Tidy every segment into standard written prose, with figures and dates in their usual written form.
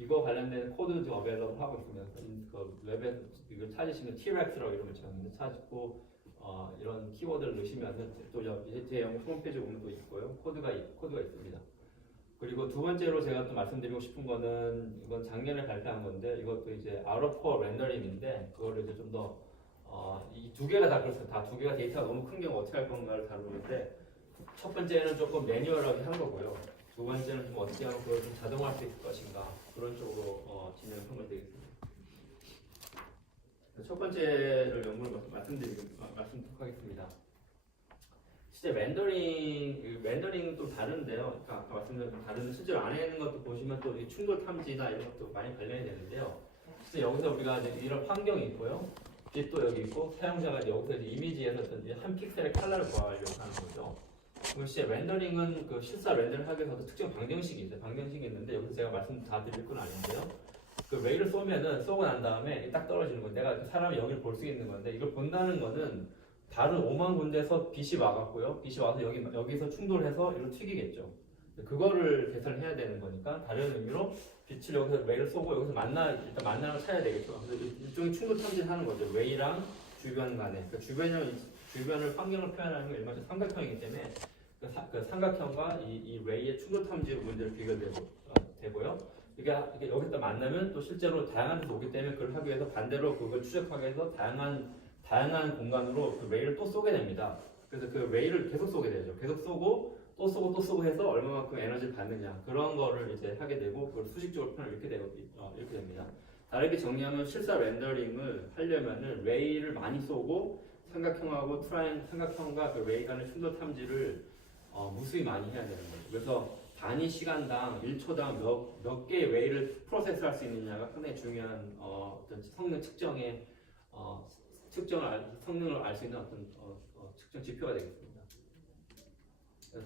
이거 관련된 코드도 어벨러블 하고 있습니다. 그 웹에 이걸 찾으시면 T-Rex라고 이름을 찾고 이런 키워드를 넣으시면 또 제 영어 홈페이지 보면 또 있고요. 코드가 있습니다. 그리고 두 번째로 제가 또 말씀드리고 싶은 거는 이건 작년에 발표한 건데 이것도 이제 out of core 렌더링인데 그거를 이제 좀 더 이 두 개가 다 그렇습니다. 다 두 개가 데이터가 너무 큰 경우 어떻게 할 건가를 다루는데 첫 번째는 조금 매뉴얼하게 한 거고요. 두 번째는 좀 어떻게 하면 그걸 좀 자동화할 수 있을 것인가 그런 쪽으로 진행하면 되겠습니다. 첫 번째를 연구를 말씀드리도록 하겠습니다. 실제 렌더링은 또 다른데요. 아까 말씀드린 다른 실제로 안에 있는 것도 보시면 또 충돌 탐지나 이런 것도 많이 관련이 되는데요. 실제 여기서 우리가 이제 이런 환경이 있고요. 빛도 여기 있고 사용자가 여기서 이제 이미지에서 한 픽셀의 컬러를 구하려고 하는 거죠. 그리고 실제 렌더링은 그 실사 렌더링 하기 위해서도 특정 방정식이 있어요. 방정식이 있는데 여기서 제가 말씀 다 드릴 건 아닌데요. 그 레이를 쏘고 난 다음에 딱 떨어지는 건 내가 사람이 여기를 볼 수 있는 건데 이걸 본다는 거는 다른 5만 군데에서 빛이 와갖고요. 빛이 와서 여기서 충돌해서 이로 튀기겠죠. 그거를 계산을 해야 되는 거니까 다른 의미로 빛을 여기서 웨이를 쏘고 여기서 일단 만나는 걸 찾아야 되겠죠. 그래서 일종의 충돌 탐지하는 거죠. 웨이랑 주변 간에. 그러니까 주변을 환경을 표현하는 건 일반적인 삼각형이기 때문에 그 삼각형과 이 웨이의 충돌 탐지로 문제를 비교되고요. 이게 여기서 만나면 또 실제로 다양한 데서 오기 때문에 그걸 하기 위해서 반대로 그걸 추적하기 위해서 다양한 공간으로 그 웨이를 또 쏘게 됩니다. 그래서 그 웨이를 계속 쏘게 되죠. 계속 쏘고 또 쏘고 해서 얼마만큼 에너지를 받느냐 그런 거를 이제 하게 되고 그걸 수식적으로 표현을 이렇게 됩니다. 다르게 정리하면 실사 렌더링을 하려면은 웨이를 많이 쏘고 삼각형하고 삼각형과 그 웨이 간의 충돌 탐지를 무수히 많이 해야 되는 거죠. 그래서 단위 시간당 1초당 몇 개의 웨이를 프로세스할 수 있느냐가 상당히 중요한 어떤 성능 측정의 성능을 알 수 있는 어떤 측정 지표가 되겠습니다.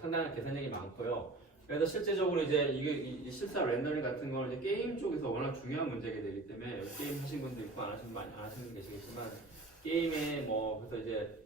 상당한 계산량이 많고요. 그래서 실제적으로 이제 이 실사 렌더링 같은 거는 이제 게임 쪽에서 워낙 중요한 문제가 되기 때문에 게임 하신 분도 있고 안 하시는 분 계시겠지만 게임에 그래서 이제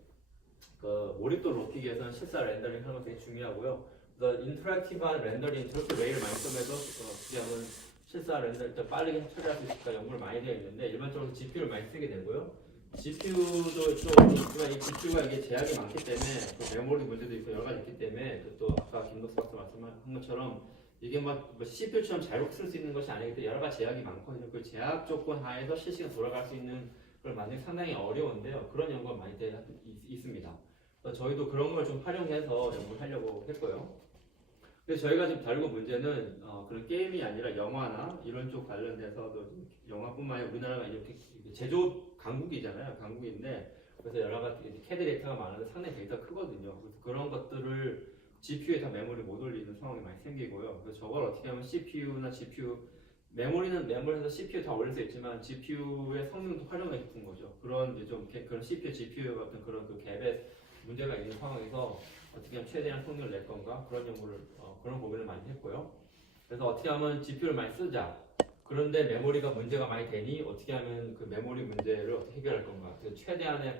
그 몰입도 높이기 위해서는 실사 렌더링 하는 거 되게 중요하고요. 그래서 인터랙티브한 렌더링 저렇게 웨이를 많이 쓰면서 어떻게 하면 실사 렌더링 더 빠르게 처리할 수 있을까 연구를 많이 되어 있는데 일반적으로 GPU를 많이 쓰게 되고요. GPU도 좀 있지만 이 GPU가 이게 제약이 많기 때문에 또 메모리 문제도 있고 여러 가지 있기 때문에 또 아까 김덕수 박사 말씀한 것처럼 이게 CPU처럼 자유롭게 쓸 수 있는 것이 아니기 때문에 여러 가지 제약이 많거든요. 그 제약 조건 하에서 실시간 돌아갈 수 있는 걸 만들기 상당히 어려운데요. 그런 연구가 많이 있습니다. 그래서 저희도 그런 걸 좀 활용해서 연구를 하려고 했고요. 근데 저희가 지금 다루고 문제는 그런 게임이 아니라 영화나 이런 쪽 관련돼서도 영화뿐만 아니라 우리나라가 이렇게 제조업 강국이잖아요. 강국인데 그래서 여러 가지 CAD 데이터가 많은데 상당히 데이터가 크거든요. 그래서 그런 것들을 GPU에 다 메모리 못 올리는 상황이 많이 생기고요. 그래서 저걸 어떻게 하면 CPU나 GPU 메모리에서 CPU 다 올릴 수 있지만 GPU의 성능도 활용하기 싶은 거죠. 그런 그런 CPU, GPU 같은 그런 그 갭에 문제가 있는 상황에서 어떻게 하면 최대한 성능을 낼 건가 그런 연구를 그런 고민을 많이 했고요. 그래서 어떻게 하면 GPU를 많이 쓰자. 그런데 메모리가 문제가 많이 되니 어떻게 하면 그 메모리 문제를 어떻게 해결할 건가. 그래서 최대한의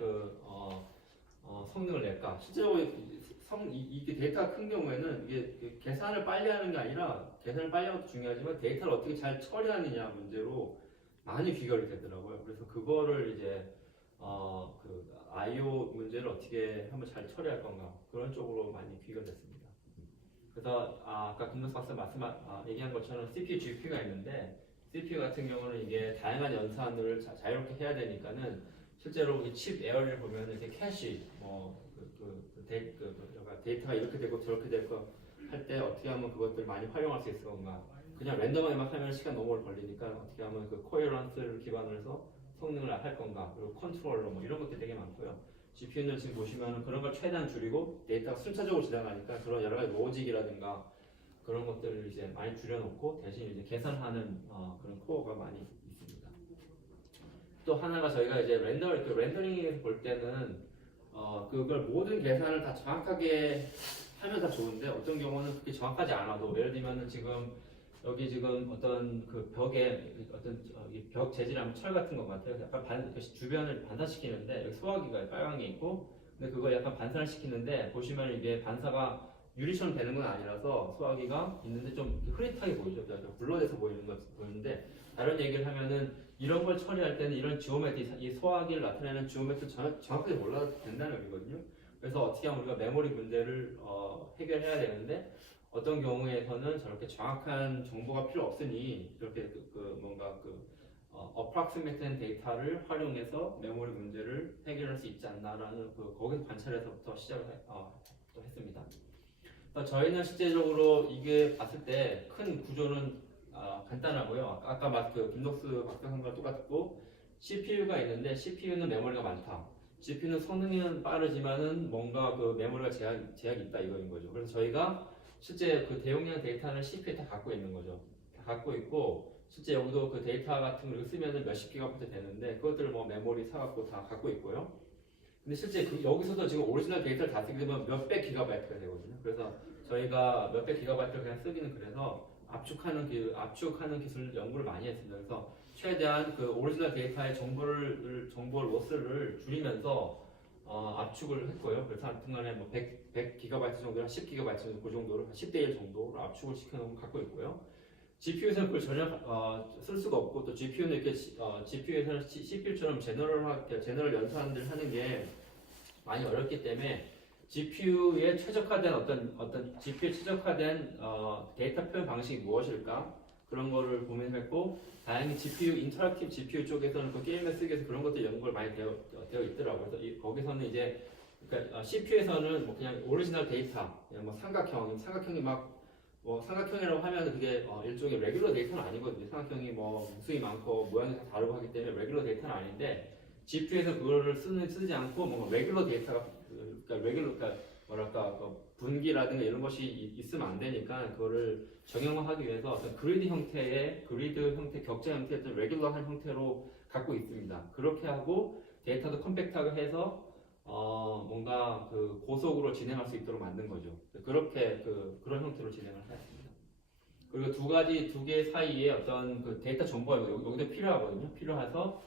성능을 낼까. 실제로 이게 데이터가 큰 경우에는 이게 계산을 빨리 하는 게 아니라 계산을 빨리 하는 것도 중요하지만 데이터를 어떻게 잘 처리하느냐 문제로 많이 귀결이 되더라고요. 그래서 그거를 이제 그 I/O 문제를 어떻게 하면 잘 처리할 건가 그런 쪽으로 많이 귀결됐습니다. 그래서 아까 김덕수 박사 얘기한 것처럼 CPU, GPU가 있는데 CPU 같은 경우는 이게 다양한 연산을 자유롭게 해야 되니까는 실제로 이 칩 에어리를 보면 이렇게 캐시 데이터가 이렇게 되고 저렇게 될 거 할 때 어떻게 하면 그것들 많이 활용할 수 있을 건가. 그냥 랜덤하게만 하면 시간 너무 오래 걸리니까 어떻게 하면 그 코헤런스를 기반으로 해서 성능을 할 건가. 그리고 컨트롤러 이런 것들이 되게 많고요. GPU는 지금 보시면 그런 걸 최대한 줄이고 데이터가 순차적으로 지나가니까 그런 여러 가지 로직이라든가 그런 것들을 이제 많이 줄여놓고 대신 이제 계산하는 그런 코어가 많이 있습니다. 또 하나가 저희가 이제 렌더링에서 볼 때는 그걸 모든 계산을 다 정확하게 하면 다 좋은데 어떤 경우는 그렇게 정확하지 않아도 예를 들면은 여기 지금 어떤 그 벽에 어떤 벽 재질하면 철 같은 것 같아요. 약간 주변을 반사시키는데 여기 소화기가 빨간 게 있고 근데 그걸 약간 반사를 시키는데 보시면 이게 반사가 유리처럼 되는 건 아니라서 소화기가 있는데 좀 흐릿하게 보이죠. 그러니까 블러드에서 보이는데 다른 얘기를 하면은 이런 걸 처리할 때는 이런 지오메트리, 이 소화기를 나타내는 지오메트리 정확하게 몰라도 된다는 의미거든요. 그래서 어떻게 하면 우리가 메모리 문제를 해결해야 되는데 어떤 경우에서는 저렇게 정확한 정보가 필요 없으니 이렇게 뭔가 approximate된 데이터를 활용해서 메모리 문제를 해결할 수 있지 않나라는 거기서 관찰에서부터 시작을 또 했습니다. 저희는 실제적으로 이게 봤을 때 큰 구조는 간단하고요. 아까 김덕수 박사님과 똑같고 CPU가 있는데 CPU는 메모리가 많다. GPU는 성능은 빠르지만은 뭔가 메모리가 제약이 있다 이거인 거죠. 그래서 저희가 실제 대용량 데이터는 CPU에 다 갖고 있는 거죠. 다 갖고 있고 실제 여기도 데이터 같은 걸 쓰면은 몇십 기가바이트 되는데 그것들을 메모리 사갖고 다 갖고 있고요. 근데 실제 여기서도 지금 오리지널 데이터를 다 쓰게 되면 몇백 기가바이트가 되거든요. 그래서 저희가 몇백 기가바이트를 그냥 쓰기는 그래서 압축하는 기술 연구를 많이 했습니다. 그래서 최대한 오리지널 데이터의 정보 로스를 줄이면서 압축을 했고요. 그래서 하여튼간에 100 기가바이트 정도나 10 기가바이트 정도 그 정도를 10대 1 정도로 압축을 시켜놓은 걸 갖고 있고요. GPU에서는 그걸 전혀 쓸 수가 없고 또 GPU는 이렇게 GPU에서는 CPU처럼 제너럴 연산을 하는 게 많이 어렵기 때문에 GPU에 최적화된 어떤 GPU에 최적화된 데이터 표현 방식이 무엇일까 그런 거를 고민했고 다행히 GPU 인터랙티브 GPU 쪽에서는 게임에 쓰기 위해서 그런 것들 연구가 많이 되어 있더라고요. 그래서 거기서는 이제 그러니까 CPU에서는 그냥 오리지널 데이터 그냥 삼각형이 삼각형이라고 하면 그게 일종의 레귤러 데이터는 아니거든요. 삼각형이 무수히 많고 모양이 다 다르고 하기 때문에 레귤러 데이터는 아닌데 GPU에서 그거를 쓰지 않고 뭔가 레귤러 데이터가 분기라든가 이런 것이 있으면 안 되니까 그거를 정형화하기 위해서 어떤 그리드 형태, 격자 형태의 어떤 레귤러한 형태로 갖고 있습니다. 그렇게 하고 데이터도 컴팩트하게 해서 뭔가 고속으로 진행할 수 있도록 만든 거죠. 그렇게 그런 형태로 진행을 하였습니다. 그리고 두 개 사이에 어떤 데이터 정보가 여기도 필요하거든요. 필요해서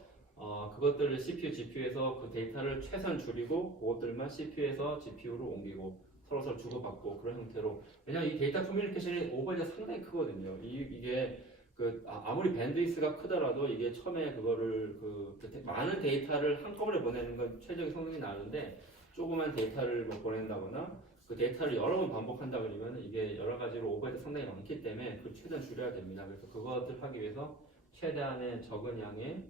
그것들을 CPU, GPU에서 데이터를 최선 줄이고 그것들만 CPU에서 GPU로 옮기고 서로 주고받고 그런 형태로. 왜냐면 이 데이터 커뮤니케이션이 오버헤드가 상당히 크거든요. 이게 아무리 밴드위스가 크더라도 이게 처음에 그거를 많은 데이터를 한꺼번에 보내는 건 최적의 성능이 나는데 조그만 데이터를 보낸다거나 그 데이터를 여러 번 반복한다 그러면 이게 여러 가지로 오버헤드 상당히 많기 때문에 그걸 최대한 줄여야 됩니다. 그래서 그것을 하기 위해서 최대한의 적은 양의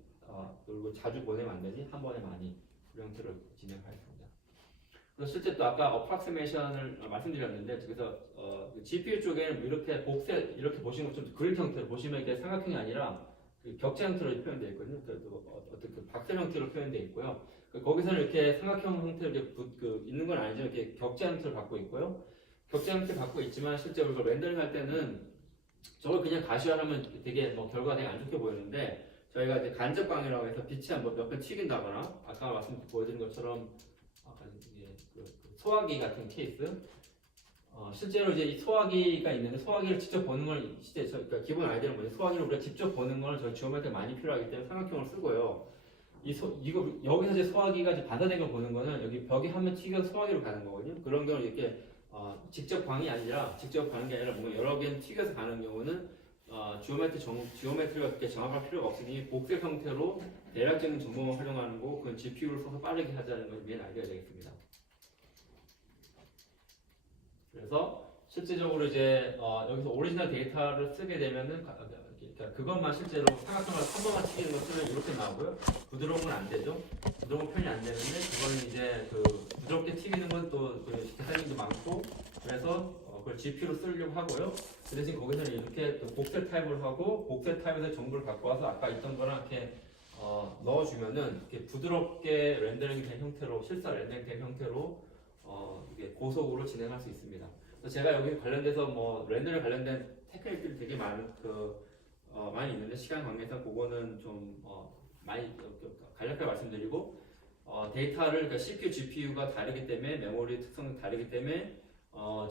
그리고 자주 보내면 안 되니 한 번에 많이 그런 형태로 진행하였습니다. 그래서 실제 또 아까 어프락시메이션을 말씀드렸는데 그래서 GPU 쪽에는 이렇게 이렇게 보시는 것좀 그릴 형태로 보시면 이게 삼각형이 아니라 격자 형태로 표현되어 있거든요. 어떤 박스 형태로 표현되어 있고요. 거기서는 이렇게 삼각형 형태로 이렇게 있는 건 아니죠. 이렇게 격자 형태를 갖고 있고요. 격자 형태를 갖고 있지만 실제 우리가 렌더링 할 때는 저걸 그냥 가시화하면 되게 결과가 되게 안 좋게 보이는데 저희가 이제 간접 광이라고 해서 빛이 몇 번 튀긴다거나 아까 보여드린 것처럼 소화기 같은 케이스 실제로 이제 이 소화기가 있는데 소화기를 직접 보는 걸 그러니까 기본 아이디어는 뭐냐 소화기를 우리가 직접 보는 걸 저희 지오메트리가 많이 필요하기 때문에 삼각형을 쓰고요. 여기서 이제 소화기가 이제 반사된 걸 보는 거는 여기 벽에 한 번 튀겨서 소화기로 가는 거거든요. 그런 경우는 이렇게 직접 광이 아니라 직접 가는 게 아니라 뭔가 여러 개는 튀겨서 가는 경우는 지오메트리가 그렇게 정확할 필요가 없으니 복색 형태로 대략적인 정보만 활용하는 거 그건 GPU를 써서 빠르게 하자는 것이 메인 아이디어가 되겠습니다. 그래서 실제적으로 이제 여기서 오리지널 데이터를 쓰게 되면은 그것만 실제로 삼각형을 한 번만 튀기는 거 쓰면 이렇게 나오고요. 부드러운 건 안 되죠. 부드러운 편이 안 되는데 그거는 이제 부드럽게 튀기는 건 또 디자인도 많고 그래서 그걸 GPU로 쓰려고 하고요. 그 대신 거기서는 이렇게 복셀 타입을 하고 복셀 타입에서 정보를 갖고 와서 아까 있던 거랑 이렇게 넣어주면은 이렇게 부드럽게 렌더링이 된 형태로 실사 렌더링 된 형태로 이게 고속으로 진행할 수 있습니다. 그래서 제가 여기 관련돼서 렌더링 관련된 테크닉들이 되게 많이 있는데 시간 관계상 그거는 좀 많이 간략하게 말씀드리고 데이터를 그러니까 CPU, GPU가 다르기 때문에 메모리 특성이 다르기 때문에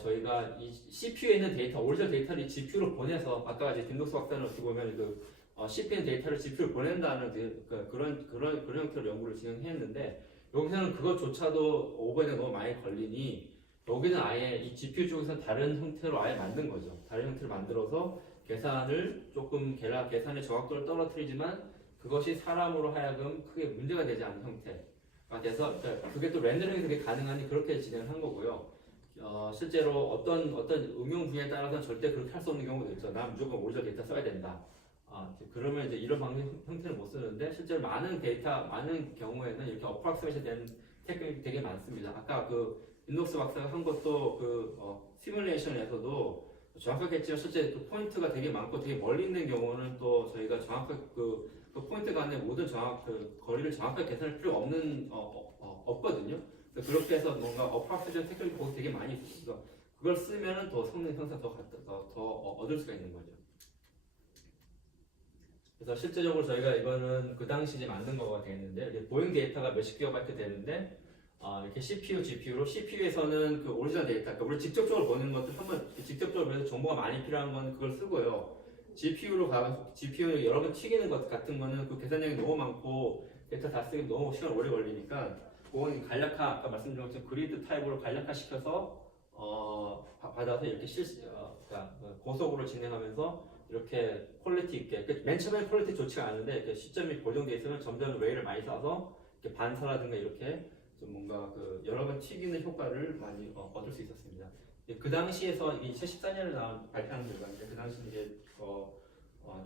저희가 이 CPU에 있는 데이터, 오리지널 데이터를 GPU로 보내서 아까 이제 김덕수 박사는 어떻게 보면 CPU에 있는 데이터를 GPU로 보낸다는 그런 형태로 연구를 진행했는데 여기서는 그것조차도 오버헤드가 너무 많이 걸리니 여기는 아예 이 GPU 쪽에서 다른 형태로 아예 만든 거죠. 다른 형태로 만들어서 계산을 조금 계산의 정확도를 떨어뜨리지만 그것이 사람으로 하여금 크게 문제가 되지 않는 형태가 돼서 그러니까 그게 또 렌더링이 되게 가능하니 그렇게 진행을 한 거고요. 실제로 어떤 응용 분야에 따라서는 절대 그렇게 할 수 없는 경우도 있죠. 난 무조건 오리지널 데이터 써야 된다. 그러면 이제 이런 형태를 못 쓰는데 실제로 많은 경우에는 이렇게 어프락시메이션 되는 테크닉이 되게 많습니다. 아까 그 윈록스 박사가 한 것도 시뮬레이션에서도 정확하겠지만 실제 그 포인트가 되게 많고 되게 멀리 있는 경우는 또 저희가 정확하게 그 포인트 간의 모든 거리를 정확하게 계산할 필요가 없거든요. 그렇게 해서 뭔가 어프락시메이션 테크닉이 거기 되게 많이 있어서 그걸 쓰면은 더 성능 향상 더 얻을 수가 있는 거죠. 그래서 실제적으로 저희가 이거는 그 당시 이제 만든 거가 되는데 보잉 데이터가 몇십 기가바이트 되는데 이렇게 CPU, GPU로 CPU에서는 그 오리지널 데이터, 그러니까 우리 직접적으로 보는 것들 한번 직접적으로 해서 정보가 많이 필요한 건 그걸 쓰고요. GPU 여러 번 튀기는 것 같은 거는 그 계산량이 너무 많고 데이터 다 쓰기 너무 시간 오래 걸리니까 그건 아까 말씀드린 것처럼 그리드 타입으로 간략화 시켜서 받아서 이렇게 그러니까 고속으로 진행하면서 이렇게 퀄리티 있게 맨 처음에 퀄리티 좋지가 않은데 시점이 고정돼 있으면 점점 웨이를 많이 쌓아서 이렇게 반사라든가 이렇게 좀 뭔가 그 여러 번 튀기는 효과를 많이 얻을 수 있었습니다. 그 당시에서 이 2014년에 발표한 결과인데 그 당시 이제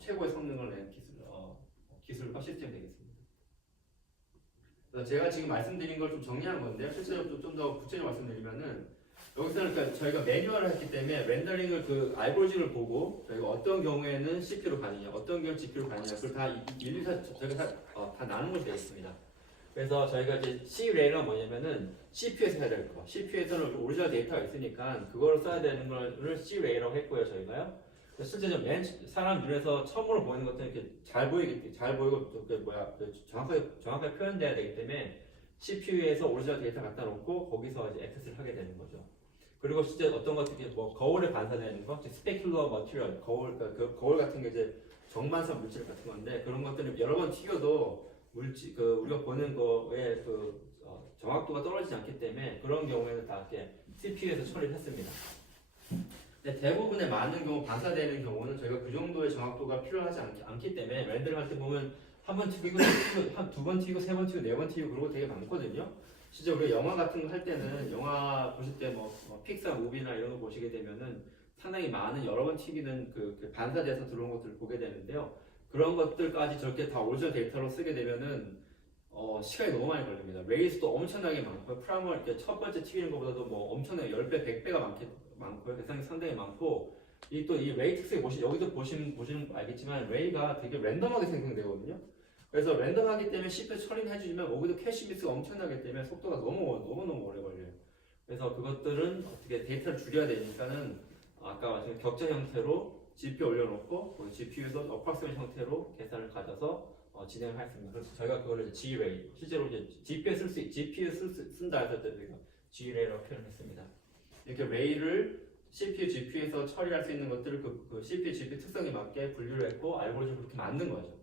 최고의 성능을 낸 기술과 시스템이 되겠습니다. 그래서 제가 지금 말씀드린 걸 좀 정리한 건데요. 실제로 좀 더 구체적으로 말씀드리면은 여기서는 그러니까 저희가 매뉴얼을 했기 때문에 렌더링을 그 알고리즘을 보고 저희가 어떤 경우에는 CPU로 가느냐, 어떤 경우는 GPU로 가느냐, 그걸 다 저희가 다 나눈 것이 되겠습니다. 그래서 저희가 이제 C-Ray가 뭐냐면은 CPU에서 해야 될 거. CPU에서는 오리지널 데이터가 있으니까 그걸 써야 되는 거를 C-Ray라고 했고요, 저희가요. 실제 사람 눈에서 처음으로 보이는 것들은 이렇게 잘 보이고 정확하게 표현돼야 되기 때문에 CPU에서 오리지널 데이터 갖다 놓고 거기서 이제 액세스를 하게 되는 거죠. 그리고 실제 어떤 것들이 거울에 반사되는 거, 스페큘러 머티리얼, 거울 같은 게 이제 정반사 물질 같은 건데 그런 것들은 여러 번 튀겨도 우리가 보는 거에 정확도가 떨어지지 않기 때문에 그런 경우에는 다 이렇게 CPU에서 처리를 했습니다. 근데 대부분의 많은 경우 반사되는 경우는 저희가 그 정도의 정확도가 필요하지 않기 때문에 렌더링 할 때 보면 한 번 튀기고 한 두 번 튀기고 세 번 튀기고 네 번 튀기고 그런 거 되게 많거든요. 실제 우리가 영화 같은 거 할 때는 영화 보실 때 픽사 무비나 이런 거 보시게 되면은 상당히 많은 여러 번 튀기는 그 반사돼서 들어온 것들을 보게 되는데요. 그런 것들까지 저렇게 다 오리지널 데이터로 쓰게 되면은 시간이 너무 많이 걸립니다. 레이스도 엄청나게 많고요. 프라이머 첫 번째 튀기는 것보다도 엄청나게 10배, 100배가 많고요. 계산이 상당히 많고 이 레이 특성이 여기도 보시면 알겠지만 레이가 되게 랜덤하게 생성되거든요. 그래서 랜덤하기 때문에 CPU 처리는 해주지만 여기도 캐시 미스가 엄청나기 때문에 속도가 너무 오래 걸려요. 그래서 그것들은 어떻게 데이터를 줄여야 되니까는 아까 말씀드린 격자 형태로 GPU 올려놓고 GPU에서 어프락시메이션 형태로 계산을 가져서 진행을 했습니다. 그래서 저희가 그거를 G-Ray, 실제로 이제 GPU 쓴다 해서 저희가 G-Ray라고 표현했습니다. 이렇게 Ray를 CPU, GPU에서 처리할 수 있는 것들을 그 CPU, GPU 특성에 맞게 분류를 했고 알고리즘을 그렇게 만든 거죠.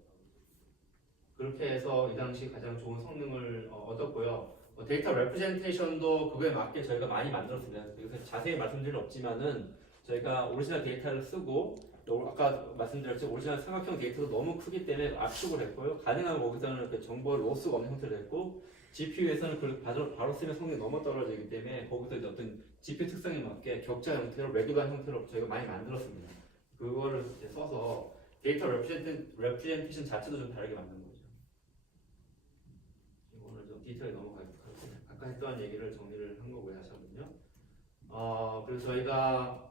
그렇게 해서 이 당시 가장 좋은 성능을 얻었고요. 데이터 레프레젠테이션도 그거에 맞게 저희가 많이 만들었습니다. 여기서 자세히 말씀드릴 없지만은 저희가 오리지널 데이터를 쓰고 아까 말씀드렸죠. 오리지널 삼각형 데이터도 너무 크기 때문에 압축을 했고요. 가능하면 거기서는 정보를 로스가 없는 형태로 했고 GPU에서는 그걸 바로 쓰면 성능이 너무 떨어지기 때문에 거기서 이제 어떤 GPU 특성에 맞게 격자 형태로 레귤러 형태로 저희가 많이 만들었습니다. 그거를 이제 써서 데이터 레프레젠테이션 자체도 좀 다르게 만든 거죠. 오늘 좀 디테일에 넘어가겠습니다. 아까 했던 얘기를 정리를 한 거고요. 다시 한번요. 그래서 저희가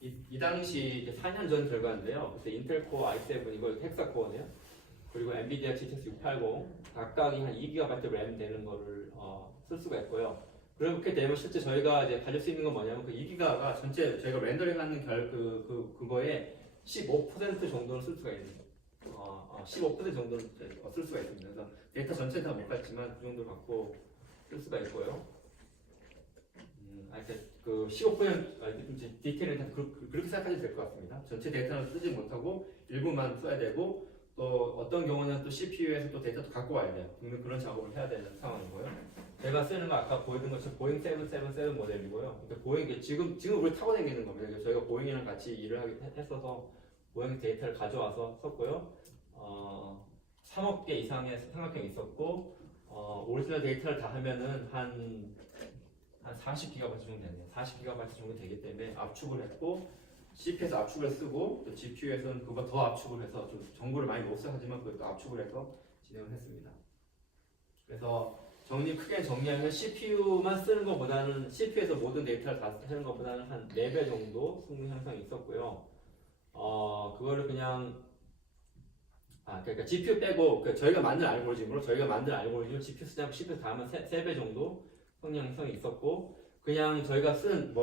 이 당시 4년 전 결과인데요. 그때 인텔 코어 i7 이거 헥사코어네요. 그리고 엔비디아 GTX 680 각각이 한 2GB 램 되는 거를 쓸 수가 있고요. 그렇게 되면 실제 저희가 이제 가질 수 있는 건 뭐냐면 그 2GB가 전체 저희가 렌더링하는 그거에 15% 정도는 쓸 수가 있는 거예요. 15% 정도는 쓸 수가 있습니다. 그래서 데이터 전체 다 못 갔지만 그 정도 갖고 쓸 수가 있고요. 그 15% 디테일은 그렇게 생각하셔도 될 것 같습니다. 전체 데이터는 쓰지 못하고 일부만 써야 되고 또 어떤 경우는 또 CPU에서 또 데이터도 갖고 와야 돼요. 그런 작업을 해야 되는 상황이고요. 제가 쓰는 거 아까 보여준 것처럼 보잉 777 모델이고요. 근데 보잉 지금 우리 타고 다니는 겁니다. 그래서 저희가 보잉이랑 같이 일을 했어서 보잉 데이터를 가져와서 썼고요. 3억 개 이상의 삼각형이 있었고 오리지널 데이터를 다 하면은 한 40GB 정도 되네요. 40GB 정도 되기 때문에 압축을 했고 CPU에서 압축을 쓰고 또 GPU에서는 그거 더 압축을 해서 좀 정보를 많이 못 하지만 그것도 압축을 해서 진행을 했습니다. 그래서 크게 정리하면 CPU만 쓰는 것보다는 CPU에서 모든 데이터를 다 쓰는 것보다는 한 4배 정도 성능 향상이 있었고요. 그거를 그냥 그러니까 GPU 빼고 저희가 만든 알고리즘으로 GPU 쓰자고 CPU 다 하면 3배 정도 성능 향상이 있었고 그냥 저희가 쓴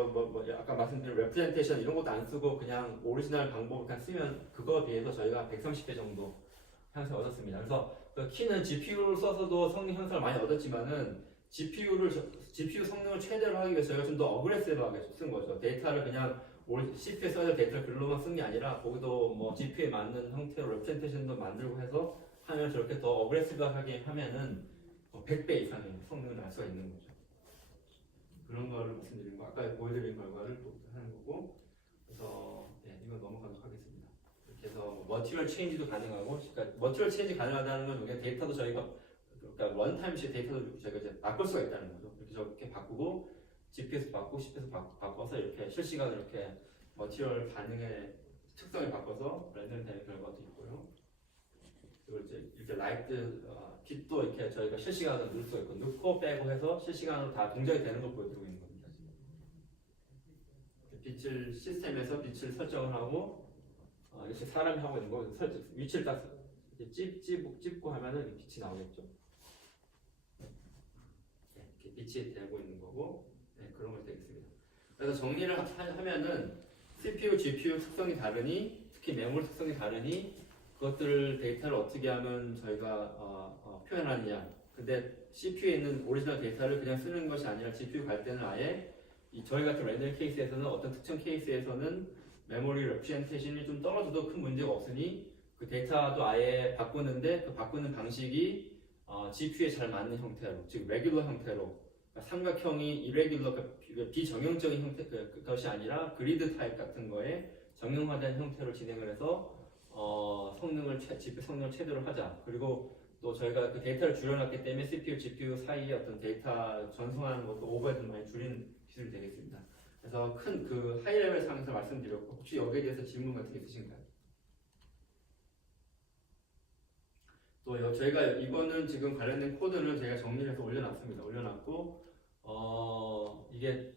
아까 말씀드린 레프레젠테이션 이런 것도 안 쓰고 그냥 오리지널 방법을 그냥 쓰면 그거에 비해서 저희가 130배 정도 향상을 얻었습니다. 그래서 그 키는 GPU를 써서도 성능 향상을 많이 얻었지만은 GPU 성능을 최대로 하기 위해서 저희가 좀 더 어그레시브하게 쓴 거죠. 데이터를 그냥 CPU에 써야 데이터를 글로만 쓴 게 아니라 거기도 뭐 GPU에 맞는 형태로 레프레젠테이션도 만들고 해서 하면 저렇게 더 어그레시브하게 하면은 100배 이상의 성능을 낼 수가 있는 거죠. 그런 거를 말씀드린 거, 아까 보여드린 결과를 또 하는 거고, 그래서 이건 넘어가도록 하겠습니다. 이렇게 해서 머티리얼 체인지도 가능하고, 그러니까 머티리얼 체인지 가능하다는 건 이게 데이터도 저희가 그러니까 원타임씩 데이터도 저희가 이제 바꿀 수가 있다는 거죠. 이렇게 저렇게 바꾸고 GPU에서 바꾸고 CPU에서 바꿔서 이렇게 실시간으로 이렇게 머티리얼 반응의 특성을 바꿔서 렌더링 되는 결과도 있고요. 그리고 이제 이렇게 라이트 빛도 이렇게 저희가 실시간으로 넣을 수가 있고 넣고 빼고 해서 실시간으로 다 동작이 되는 걸 보여드리고 있는 겁니다. 빛을 시스템에서 빛을 설정을 하고 이렇게 사람이 하고 있는 거 위치를 딱 찝고 하면은 빛이 나오겠죠. 이렇게 빛이 되고 있는 거고 그런 걸 되겠습니다. 그래서 정리를 하면은 CPU, GPU 특성이 다르니 특히 메모리 특성이 다르니 그것들을 데이터를 어떻게 하면 저희가 표현하느냐. 근데 CPU에 있는 오리지널 데이터를 그냥 쓰는 것이 아니라 GPU 갈 때는 아예 저희 같은 렌더링 케이스에서는 어떤 특정 케이스에서는 메모리 레프레젠테이션이 좀 떨어져도 큰 문제가 없으니 그 데이터도 아예 바꾸는데 그 바꾸는 방식이 GPU에 잘 맞는 형태로, 즉 레귤러 형태로 그러니까 삼각형이 irregular, 비정형적인 형태 그것이 아니라 그리드 타입 같은 거에 정형화된 형태로 진행을 해서 GPU 성능을 최대로 하자. 그리고 또 저희가 그 데이터를 줄여놨기 때문에 CPU, GPU 사이에 어떤 데이터 전송하는 것도 오버헤드를 많이 줄이는 기술이 되겠습니다. 그래서 큰 그 하이 레벨 상에서 말씀드렸고 혹시 여기에 대해서 질문 같은 게 있으신가요? 또 저희가 이거는 지금 관련된 코드는 저희가 정리를 해서 올려놨고 이게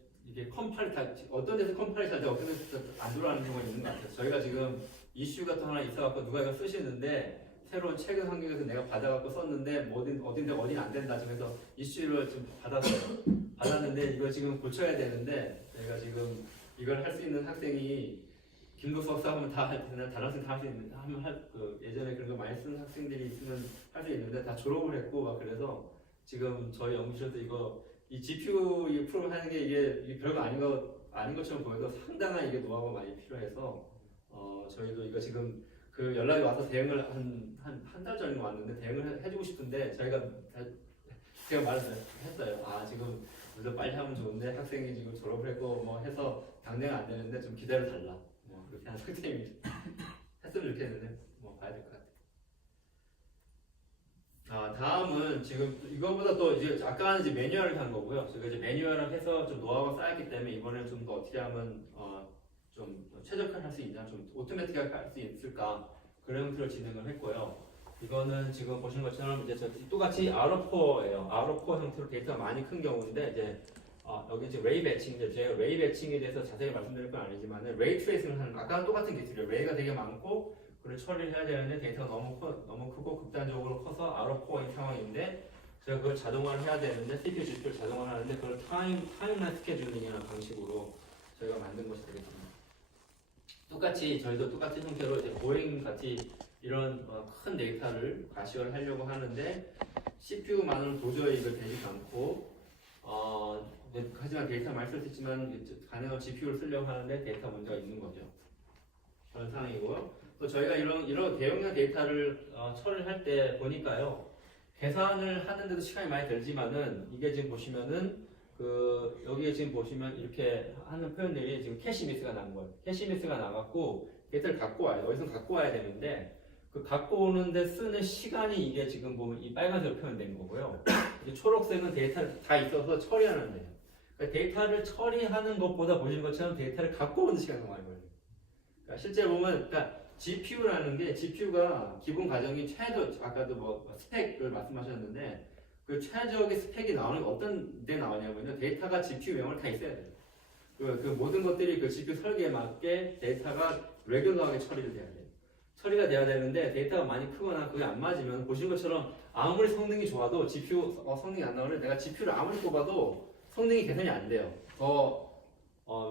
컴파일 어떤 데서 컴파일 할 때 어떤 데서 안 돌아가는 경우가 있는 것 같아요. 저희가 지금 이슈 같은 거 하나 있어갖고 누가 이거 쓰시는데 새로운 최근 환경에서 내가 받아갖고 썼는데 어딘데 안 된다. 그래서 이슈를 좀 받았는데 이거 지금 고쳐야 되는데 저희가 지금 이걸 할 수 있는 학생이 김도수 박사 하면 다 할 텐데 다른 학생 다 할 수 있는 예전에 그런 거 많이 쓰는 학생들이 있으면 할 수 있는데 다 졸업을 했고 막 그래서 지금 저희 연구실에도 이 GPU 이 프로그램 하는 게 이게 별거 아닌 것처럼 보여도 상당한 이게 노하우가 많이 필요해서 저희도 이거 지금 그 연락이 와서 대응을 한 달 전에 왔는데 대응을 해주고 싶은데 제가 말했어요. 지금 물론 빨리 하면 좋은데 학생이 지금 졸업을 했고 뭐 해서 당장 안 되는데 좀 기다려 달라. 뭐 그렇게 하는 선생님이 했으면 좋겠는데 뭐 봐야 될 것 같아요. 다음은 지금 이거보다 또 이제 아까는 이제 매뉴얼을 한 거고요. 제가 이제 매뉴얼을 해서 좀 노하우가 쌓였기 때문에 이번에는 좀 더 어떻게 하면 좀 최적화를 할 수 있냐, 좀 오토매틱하게 할 수 있을까 그런 형태로 진행을 했고요. 이거는 지금 보시는 것처럼 이제 똑같이 R4예요. R4 형태로 데이터가 많이 큰 경우인데 이제 여기 이제 레이 배칭인데 제가 레이 배칭에 대해서 자세히 말씀드릴 건 아니지만 레이 트레이싱을 하는 아까랑 똑같은 기술이에요. 레이가 되게 많고 그걸 처리를 해야 되는데 데이터가 너무 크고 극단적으로 커서 R4인 상황인데 제가 그걸 자동화를 해야 되는데 CPU, GPU를 자동화를 하는데 그걸 타임라인 스케줄링이라는 방식으로 저희가 만든 것이 되겠습니다. 저희도 똑같은 형태로 이제 보잉 같이 이런 큰 데이터를 가시화를 하려고 하는데 CPU만으로 도저히 이거 되지 않고 하지만 데이터 많이 쓸 수 있지만 가능한 GPU를 쓰려고 하는데 데이터 문제가 있는 거죠. 그런 상황이고요. 또 저희가 이런 대용량 데이터를 처리할 때 보니까요. 계산을 하는데도 시간이 많이 들지만은 이게 지금 보시면은 여기에 지금 보시면 이렇게 하는 표현들이 지금 캐시 미스가 난 거예요. 캐시 미스가 나갖고 데이터를 갖고 와요. 어디서 갖고 와야 되는데 그 갖고 오는데 쓰는 시간이 이게 지금 보면 이 빨간색으로 표현된 거고요. 이제 초록색은 데이터를 다 있어서 처리하는 데요. 그러니까 데이터를 처리하는 것보다 보시는 것처럼 데이터를 갖고 오는 시간이 더 많이 걸려요. 그러니까 실제 보면 그러니까 GPU라는 게 GPU가 기본 가정이 최저 아까도 뭐 스펙을 말씀하셨는데 그 최적의 스펙이 나오는 게 어떤 데 나오냐면요. 데이터가 GPU 메모리 다 있어야 돼요. 그 모든 것들이 그 GPU 설계에 맞게 데이터가 레귤러하게 처리를 돼야 돼요. 처리가 돼야 되는데 데이터가 많이 크거나 그게 안 맞으면 보시는 것처럼 아무리 성능이 좋아도 GPU 성능이 안 나오면 내가 GPU를 아무리 뽑아도 성능이 개선이 안 돼요.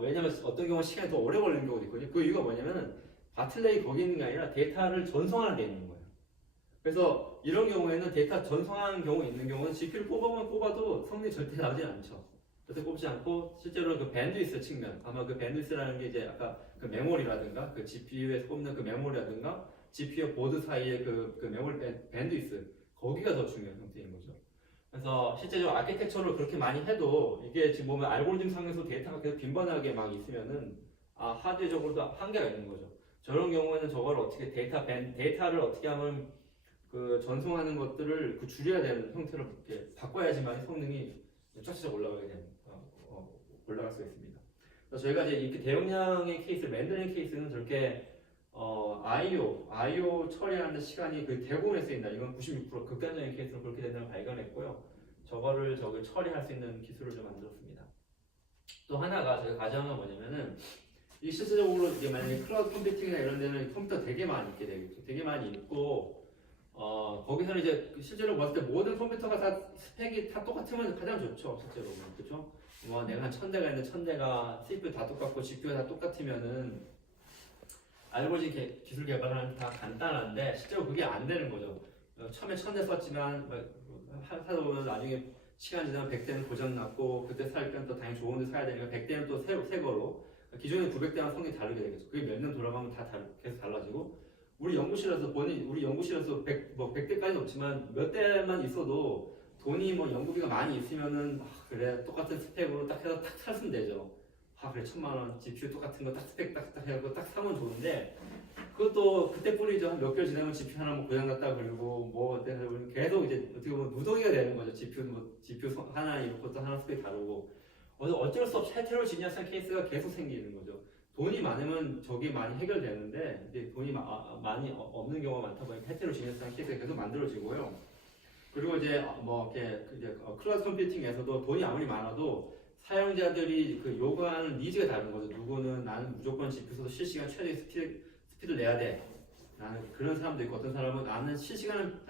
왜냐면 어떤 경우는 시간이 더 오래 걸리는 경우도 있거든요. 그 이유가 뭐냐면은 바틀레이 거기 있는 게 아니라 데이터를 전송하는 데 있는 거예요. 그래서 이런 경우에는 데이터 전송하는 경우 있는 경우는 GPU를 뽑아도 성능이 절대 나오지 않죠. 절대 뽑지 않고 실제로 그 밴드위스 측면 아마 그 밴드위스라는 게 이제 아까 그 메모리라든가 그 GPU에서 뽑는 그 메모리라든가 GPU 보드 사이의 그 메모리 밴드위스 거기가 더 중요한 형태인 거죠. 그래서 실제적으로 아키텍처를 그렇게 많이 해도 이게 지금 보면 알고리즘 상에서 데이터가 계속 빈번하게 막 있으면은 하드웨어적으로도 한계가 있는 거죠. 저런 경우에는 저걸 어떻게 데이터를 어떻게 하면 그 전송하는 것들을 줄여야 되는 형태로 이렇게 바꿔야지만 성능이 쫙쫙 올라갈 수가 있습니다. 그래서 저희가 이제 이렇게 대용량의 케이스, 렌더링 케이스는 저렇게 I/O 처리하는 시간이 그 대부분에 쓰인다. 이건 96% 극단적인 케이스로 그렇게 된다는 걸 발견했고요. 저걸 처리할 수 있는 기술을 좀 만들었습니다. 또 하나가 저희 가정은 뭐냐면은 이 실질적으로 이제 만약에 클라우드 컴퓨팅이나 이런 데는 컴퓨터 되게 많이 있게 되겠죠. 되게 많이 있고 거기서는 이제 실제로 봤을 때 모든 컴퓨터가 다 스펙이 다 똑같으면 가장 좋죠. 실제로 그렇죠. 뭐 내가 한 1000대가 있는데 1000대가 CPU 다 똑같고 GPU가 다 똑같으면은 알고리즘 기술 개발하는 다 간단한데 실제로 그게 안 되는 거죠. 처음에 1000대 썼지만 하다 보면 나중에 시간 지나면 100대는 고장 났고 그때 살 땐 또 당연히 좋은 데 사야 되니까 100대는 또 새 거로 기존에 900대랑 성능이 다르게 되겠죠. 그게 몇 년 돌아가면 다 계속 달라지고 우리 연구실에서 100대까지는 없지만 몇 대만 있어도 돈이 뭐 연구비가 많이 있으면은 그래 똑같은 스펙으로 딱 해서 딱 샀으면 되죠. 그래 1000만원 GPU 똑같은 거 딱 스펙 딱 해갖고 딱 사면 좋은데 그것도 그때 뿐이죠. 몇 개월 지나면 GPU 하나 뭐 고장났다 그리고 뭐 계속 이제 어떻게 보면 누더기가 되는 거죠. GPU 하나 이렇고 또 하나 스펙 다르고 어쩔 수 없이 헤테로지니어스한 케이스가 계속 생기는 거죠. 돈이 많으면 저게 많이 해결되는데 이제 돈이 많이 없는 경우가 많다 보니까 헤테로지니어스한 케이스가 계속 만들어지고요. 그리고 이제 클라우드 컴퓨팅에서도 돈이 아무리 많아도 사용자들이 그 요구하는 니즈가 다른 거죠. 누구는 나는 무조건 GPU에서도 실시간 최대 스피드를 내야 돼. 나는 그런 사람도 있고 어떤 사람은 나는 실시간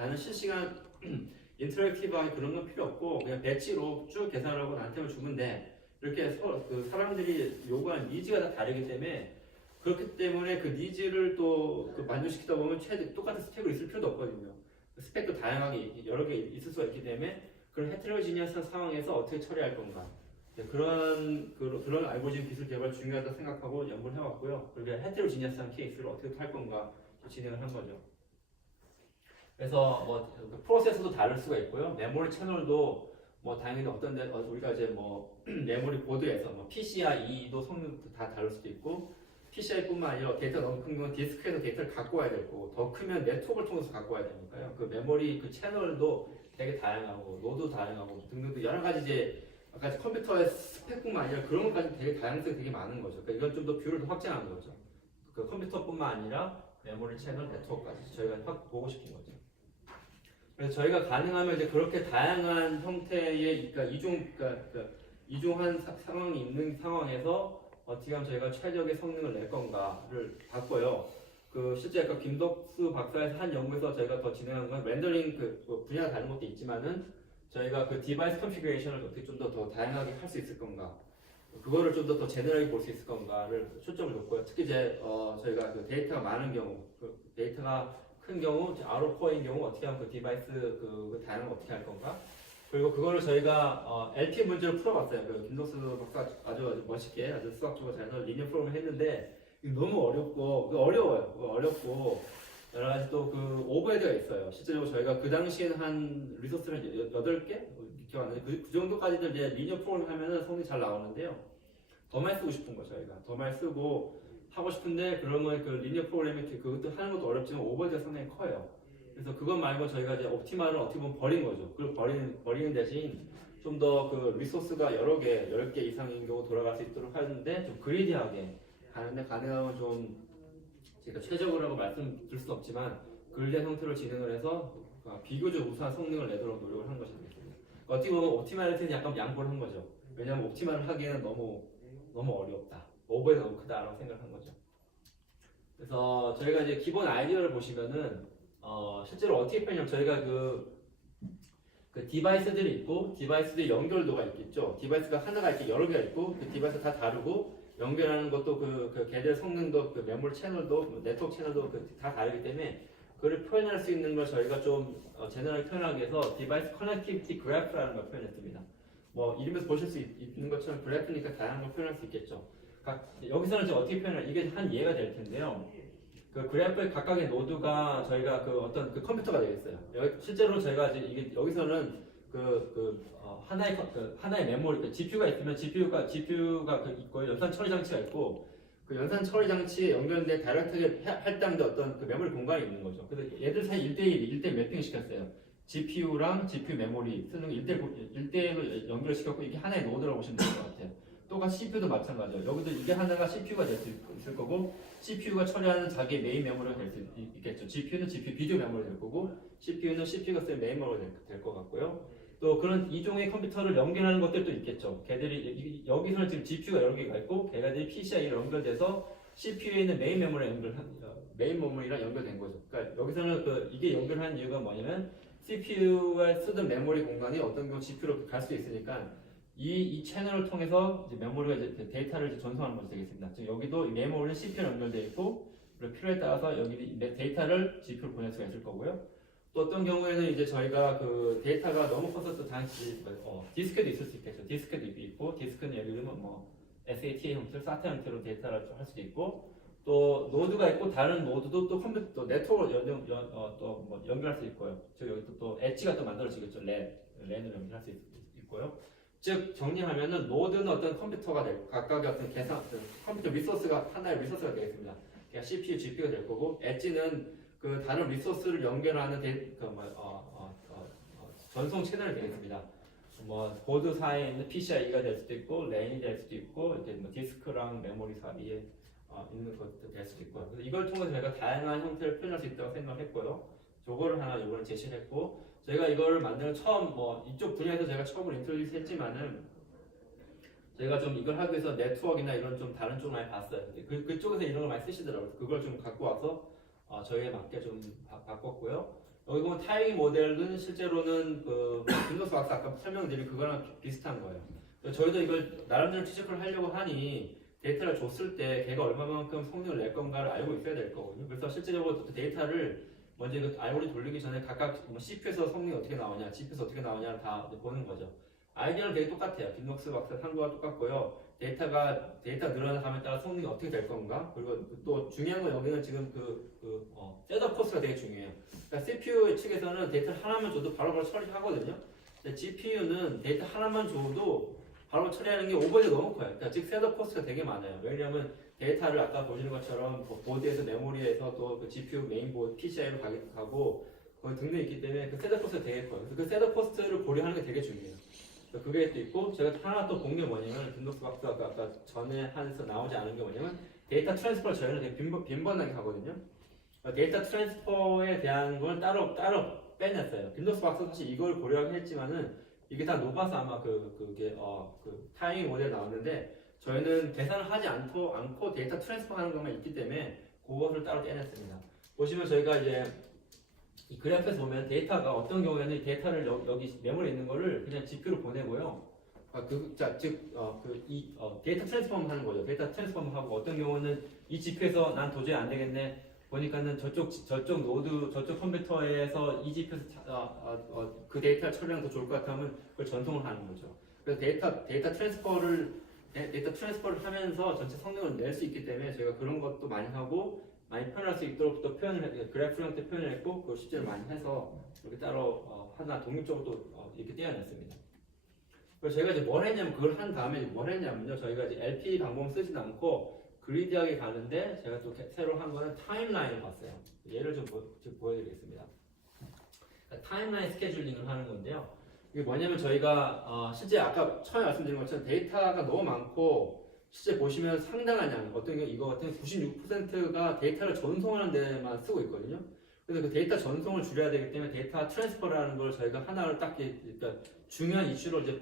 인터랙티브하게 그런 건 필요 없고 그냥 배치로 쭉 계산을 하고 나한테만 주면 돼. 이렇게 그 사람들이 요구하는 니즈가 다 다르기 때문에 그렇기 때문에 그 니즈를 또 만족시키다 보면 똑같은 스펙으로 있을 필요도 없거든요. 스펙도 다양하게 여러 개 있을 수가 있기 때문에 그런 헤테로지니어스한 상황에서 어떻게 처리할 건가 그런 알고리즘 기술 개발 중요하다고 생각하고 연구를 해왔고요. 그리고 헤테로지니어스한 케이스를 어떻게 할 건가 진행을 한 거죠. 그래서 뭐 프로세서도 다를 수가 있고요. 메모리 채널도 뭐 당연히 어떤데 우리가 이제 뭐 메모리 보드에서 뭐 PCIe도 성능도 다 다를 수도 있고 PCI뿐만 아니라 데이터 너무 큰 건 디스크에서 데이터를 갖고 와야 되고 더 크면 네트워크를 통해서 갖고 와야 되니까요. 그 메모리 그 채널도 되게 다양하고 노드 다양하고 등등등 여러 가지 이제 아까 컴퓨터의 스펙뿐만 아니라 그런 것까지 되게 다양성이 되게 많은 거죠. 그러니까 이건 좀 더 뷰를 더 확장한 거죠. 그 컴퓨터뿐만 아니라 메모리 채널 네트워크까지 저희가 확 보고 싶은 거죠. 그래서 저희가 가능하면 이제 그렇게 다양한 형태의 이중한 상황이 있는 상황에서 어떻게 하면 저희가 최적의 성능을 낼 건가를 봤고요. 실제 아까 김덕수 박사에서 한 연구에서 저희가 더 진행한 건 렌더링 분야가 다른 것도 있지만은 저희가 그 디바이스 컨피그레이션을 어떻게 좀 더 다양하게 할 수 있을 건가, 그거를 좀 더 제너럴하게 볼 수 있을 건가를 초점을 뒀고요. 특히 저희가 그 데이터가 많은 경우, 데이터가 큰 경우, 아웃코어인 경우 어떻게 하면 그 디바이스 그 다양한 어떻게 할 건가. 그리고 그거를 저희가 LP 문제를 풀어봤어요. 김덕수 박사 아주 멋있게 아주 수학적으로 잘해서 리니어 프로그램을 했는데 이거 너무 어려워요. 어렵고 여러 가지 또 그 오버헤드가 있어요. 실제로 저희가 그 당시에는 한 리소스를 8개? 기억 안 나요. 그 정도까지는 이제 리니어 프로그램 하면은 성능이 잘 나오는데요. 더 많이 쓰고 싶은 거 저희가 더 많이 쓰고 하고 싶은데 그러면 그 리니어 프로그램이 그것도 하는 것도 어렵지만 오버헤드가 상당히 커요. 그래서 그것 말고 저희가 이제 옵티마를 어떻게 보면 버린 거죠. 그걸 버리는 대신 좀 더 그 리소스가 여러 개, 10개 이상인 경우 돌아갈 수 있도록 하는데 좀 그리디하게 가는데 가능하면 좀 제가 최적으로라고 말씀드릴 수는 없지만 그리디한 형태로 진행을 해서 비교적 우수한 성능을 내도록 노력을 하는 것이 되겠습니다. 어떻게 보면 옵티마리티는 약간 양보를 한 거죠. 왜냐하면 옵티마를 하기에는 너무 어렵다. 오버헤드 너무 크다라고 생각한 거죠. 그래서 저희가 이제 기본 아이디어를 보시면은 실제로 어떻게 표현하면 저희가 그 디바이스들이 있고 디바이스들의 연결도가 있겠죠. 디바이스가 하나가 이렇게 여러 개가 있고 그 디바이스 다 다르고 연결하는 것도 그 걔들 성능도 그 메모리 채널도 네트워크 채널도 다 다르기 때문에 그걸 표현할 수 있는 걸 저희가 좀 제너럴하게 표현하기 위해서 디바이스 커넥티비티 그래프라는 걸 표현했습니다. 뭐 이름에서 보실 수 있는 것처럼 그래프니까 다양한 걸 표현할 수 있겠죠. 여기서는 이제 어떻게 표현할 이게 한 예가 될 텐데요. 그 그래프의 각각의 노드가 저희가 그 어떤 그 컴퓨터가 되겠어요. 실제로 저희가 이제 이게 여기서는 하나의 메모리, 그 GPU가 있으면 GPU가 그 있고 연산 처리 장치가 있고 그 연산 처리 장치에 연결된 다이렉트하게 할당된 어떤 그 메모리 공간이 있는 거죠. 그래서 얘들 사이 1대1 매핑 시켰어요. GPU랑 GPU 메모리 쓰는 거 1대1로 연결시켰고 이게 하나의 노드라고 보시면 될 것 같아요. 똑같이 CPU도 마찬가지예요. 여기도 이게 하나가 CPU가 될 수 있을 거고 CPU가 처리하는 자기의 메인 메모리가 될 수 있겠죠. GPU는 GPU 비디오 메모리 될 거고 CPU는 CPU가 쓰는 메인 메모리 될 것 같고요. 또 그런 이종의 컴퓨터를 연결하는 것들도 있겠죠. 걔들이 여기서는 지금 GPU가 여러 개가 있고 걔네들이 PCI에 연결돼서 CPU에 있는 메인 메모리랑 연결된 거죠. 그러니까 여기서는 이게 연결한 이유가 뭐냐면 CPU가 쓰던 메모리 공간이 어떤 경우 GPU로 갈 수 있으니까 이 채널을 통해서 이제 메모리가 이제 데이터를 이제 전송하는 것이 되겠습니다. 즉 여기도 이 메모리는 CPU에 연결되어 있고 그리고 필요에 따라서 여기 데이터를 GPU로 보낼 수가 있을 거고요. 또 어떤 경우에는 이제 저희가 그 데이터가 너무 커서 또 당시 디스크도 있을 수 있겠죠. 디스크도 있고 디스크는 예를 들면 뭐 SATA 형태, SATA 형태로 데이터를 할 수도 있고 또 노드가 있고 다른 노드도 또 컴퓨터 또 네트워크로 또 연결할 수 있고요. 즉 여기 또 엣지가 또 만들어지겠죠. 랜을 연결할 수 있고요. 즉 정리하면은 노드는 어떤 컴퓨터가 각각의 어떤 컴퓨터 리소스가 하나의 리소스가 되겠습니다. 그러니까 CPU, GPU가 될 거고 엣지는 그 다른 리소스를 연결하는 전송 채널이 되겠습니다. 뭐 보드 사이에 있는 PCI가 될 수도 있고 랜이 될 수도 있고 이렇게 뭐 디스크랑 메모리 사이에 있는 것도 될 수도 있고요. 그래서 이걸 통해서 저희가 다양한 형태를 표현할 수 있다고 생각했고요. 저거를 하나 이번에 제시를 했고 저희가 이거를 만드는 처음 이쪽 분야에서 제가 처음으로 인트로듀스 했지만은 저희가 좀 이걸 하기 위해서 네트워크나 이런 좀 다른 쪽을 많이 봤어요. 그쪽에서 이런 걸 많이 쓰시더라고요. 그걸 좀 갖고 와서 저희에 맞게 좀 바꿨고요. 여기 보면 타이밍 모델은 실제로는 윈도우스 박사 아까 설명드린 그거랑 비슷한 거예요. 저희도 이걸 나름대로 추적을 하려고 하니 데이터를 줬을 때 걔가 얼마만큼 성능을 낼 건가를 알고 있어야 될 거거든요. 그래서 실제적으로 데이터를 먼저 이거 알고리즘 돌리기 전에 각각 CPU에서 성능이 어떻게 나오냐, GPU에서 어떻게 나오냐 다 보는 거죠. 아이디어는 되게 똑같아요. 빈록스 박사 한거와 똑같고요. 데이터 늘어나감에 따라 성능이 어떻게 될 건가? 그리고 또 중요한 건 여기는 지금 셋업 코스가 되게 중요해요. 그러니까 CPU 측에서는 데이터 하나만 줘도 바로바로 처리하거든요. 근데 GPU는 데이터 하나만 줘도 바로 처리하는 게 오버헤드 너무 커요. 그러니까 즉 셋업 코스가 되게 많아요. 왜냐하면 데이터를 아까 보시는 것처럼 보드에서 메모리에서 또 그 GPU 메인보드 PCI로 가고 거기 등등이 있기 때문에 그 셋업 코스가 되게 커요. 그래서 그 셋업 코스를 고려하는 게 되게 중요해요. 그게 또 있고 제가 하나 또 본 게 뭐냐면 빈록스 박사가 아까 전에 한에서 나오지 않은 게 뭐냐면 데이터 트랜스퍼를 저희는 되게 빈번하게 하거든요. 데이터 트랜스퍼에 대한 걸 따로 빼냈어요. 빈록스 박사 사실 이걸 고려하긴 했지만은 이게 다 녹아서 아마 그게 타이밍 모델 나왔는데 저희는 계산을 하지 않고 데이터 트랜스퍼 하는 것만 있기 때문에 그것을 따로 떼냈습니다. 보시면 저희가 이제 이 그래프에서 보면 데이터가 어떤 경우에는 이 데이터를 여기 메모리에 있는 거를 그냥 GPU로 보내고요. 데이터 트랜스폼 하는 거죠. 데이터 트랜스폼 하고 어떤 경우는 이 GPU에서 난 도저히 안 되겠네. 보니까는 저쪽 노드, 저쪽 컴퓨터에서 이 GPU에서 그 데이터를 처리하는 더 좋을 것 같으면 그걸 전송을 하는 거죠. 그래서 데이터 트랜스퍼를 데이터 트랜스퍼를 하면서 전체 성능을 낼 수 있기 때문에 저희가 그런 것도 많이 하고 많이 표현할 수 있도록 또 그래프 형태 표현을 했고 그걸 실제로 많이 해서 이렇게 따로 하나 독립적으로 또 이렇게 떼어냈습니다. 그래서 저희가 이제 뭘 했냐면 그걸 한 다음에 뭘 했냐면요. 저희가 이제 LP 방법 쓰진 않고 그리디하게 가는데 제가 또 새로 한 거는 타임라인을 봤어요. 예를 좀 보여드리겠습니다. 타임라인 스케줄링을 하는 건데요. 이게 뭐냐면 저희가 실제 아까 처음에 말씀드린 것처럼 데이터가 너무 많고 실제 보시면 상당한 양, 어떤 이거 같은 96%가 데이터를 전송하는 데만 쓰고 있거든요. 그래서 그 데이터 전송을 줄여야 되기 때문에 데이터 트랜스퍼라는 걸 저희가 하나를 딱 그러니까 중요한 이슈로 이제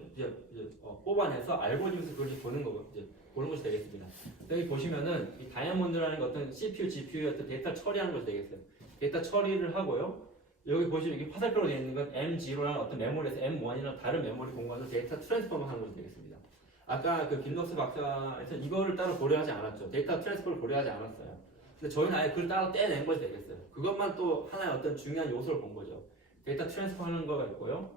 뽑아내서 알고리즘에서 그걸 보는 거고 이제 보는 것이 되겠습니다. 여기 보시면은 이 다이아몬드라는 게 어떤 CPU, GPU의 어떤 데이터 처리하는 것이 되겠어요. 데이터 처리를 하고요. 여기 보시면 이게 화살표로 되어 있는 건 M0라는 어떤 메모리에서 M1이나 다른 메모리 공간으로 데이터 트랜스퍼만 하는 것이 되겠습니다. 아까 그 김덕수 박사에서 이거를 따로 고려하지 않았죠. 데이터 트랜스퍼를 고려하지 않았어요. 근데 저희는 아예 그걸 따로 떼낸 것이 되겠어요. 그것만 또 하나의 어떤 중요한 요소를 본 거죠. 데이터 트랜스퍼 하는 거가 있고요.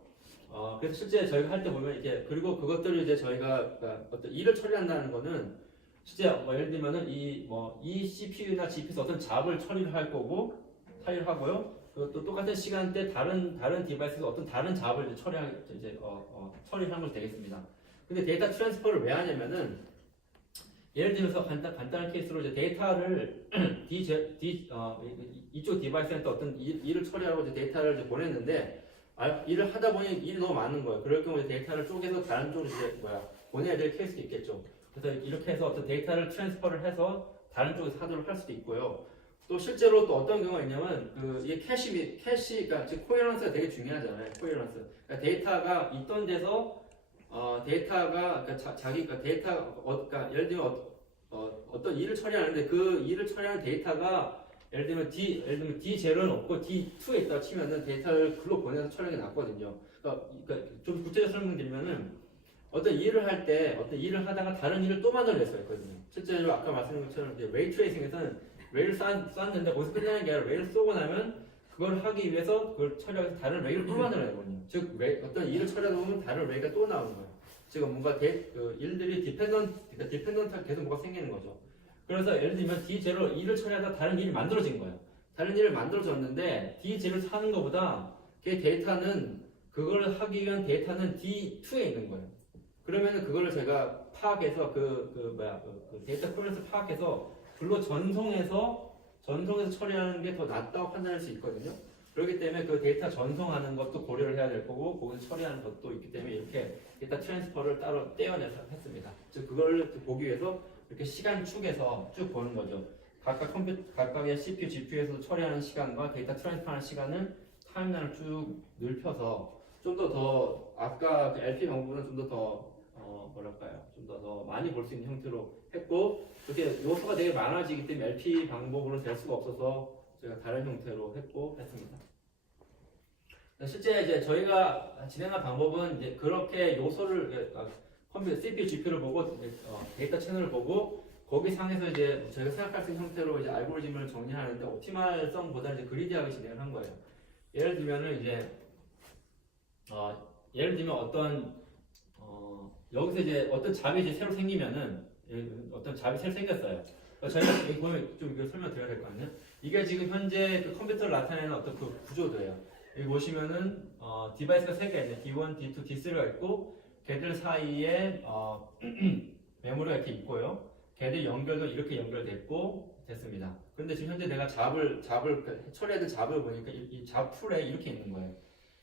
그래서 실제 저희가 할 때 보면 이렇게 그리고 그것들을 이제 저희가 그러니까 어떤 일을 처리한다는 거는 실제 예를 들면은 이 CPU나 GPU에서 어떤 잡을 처리를 할 거고 처리를 하고요. 또 똑같은 시간대 다른 디바이스에서 어떤 다른 잡을 처리를 하는 것이 되겠습니다. 근데 데이터 트랜스퍼를 왜 하냐면은 예를 들어서 간단한 케이스로 이제 데이터를 이쪽 디바이스한테 어떤 일을 처리하고 이제 데이터를 이제 보냈는데 일을 하다 보니 일이 너무 많은 거예요. 그럴 경우에 데이터를 쪼개서 다른 쪽으로 이제 보내야 될 케이스도 있겠죠. 그래서 이렇게 해서 어떤 데이터를 트랜스퍼를 해서 다른 쪽에서 하도록 할 수도 있고요. 또 실제로 또 어떤 경우가 있냐면 이게 캐시가 즉 코헤런스가 되게 중요하잖아요. 코헤런스. 그러니까 데이터가 있던 데서 데이터가 그러니까 그러니까 예를 들면 어떤 일을 처리하는데 그 일을 처리하는 데이터가 예를 들면 D0는 없고 D2에 있다고 치면은 데이터를 글로 보내서 처리하는 게 낫거든요. 그러니까 좀 구체적으로 설명드리면은 어떤 일을 할 때 어떤 일을 하다가 다른 일을 또 만들어낼 수가 있거든요. 실제로 아까 말씀드린 것처럼 이제 웨이 트레이싱에서는 웨이를 쐈는데 거기서 끝나는 게 아니라 웨이를 쏘고 나면 그걸 하기 위해서 그걸 처리해서 다른 웨이를 또 만들어내거든요. 즉 어떤 일을 처리하다 보면 다른 웨이가 또 나오는 거예요. 지금 뭔가 일들이 디펜던트하게 계속 뭐가 생기는 거죠. 그래서 예를 들면 D0 일을 처리하다 다른 일이 만들어진 거예요. 다른 일을 만들어졌는데 D0를 하는 것보다 그 데이터는 그걸 하기 위한 데이터는 D2에 있는 거예요. 그러면은 그거를 제가 파악해서 그 데이터 프로세스 파악해서 글로 전송해서 처리하는 게 더 낫다고 판단할 수 있거든요. 그렇기 때문에 그 데이터 전송하는 것도 고려를 해야 될 거고 거기서 처리하는 것도 있기 때문에 이렇게 데이터 트랜스퍼를 따로 떼어내서 했습니다. 즉 그걸 보기 위해서 이렇게 시간축에서 쭉 보는 거죠. 각각의 CPU, GPU에서 처리하는 시간과 데이터 트랜스퍼하는 시간을 타임라인을 쭉 넓혀서 좀 더 아까 그 LP 방법은 좀 더 좀 더 많이 볼 수 있는 형태로 했고 그렇게 요소가 되게 많아지기 때문에 LP 방법으로 될 수가 없어서 제가 다른 형태로 했습니다. 실제 이제 저희가 진행한 방법은 이제 그렇게 요소를 컴퓨터 CPU, GPU를 보고 데이터 채널을 보고 거기 상에서 이제 저희가 생각할 수 있는 형태로 이제 알고리즘을 정리하는데 옵티멀성보다 이제 그리디하게 진행을 한 거예요. 예를 들면은 이제 어떤 여기서 이제 어떤 잡이 이제 새로 생기면은 어떤 잡이 새로 생겼어요. 저희가 여기 보면 좀 이거 설명드려야 될 거 아니에요? 이게 지금 현재 그 컴퓨터를 나타내는 어떤 그 구조도예요. 여기 보시면은 디바이스가 3개 있네. D1, D2, D3가 있고 걔들 사이에 메모리가 이렇게 있고요. 걔들 연결도 이렇게 연결됐고 됐습니다. 그런데 지금 현재 내가 잡을 처리해야 될 잡을 보니까 이 잡 풀에 이렇게 있는 거예요.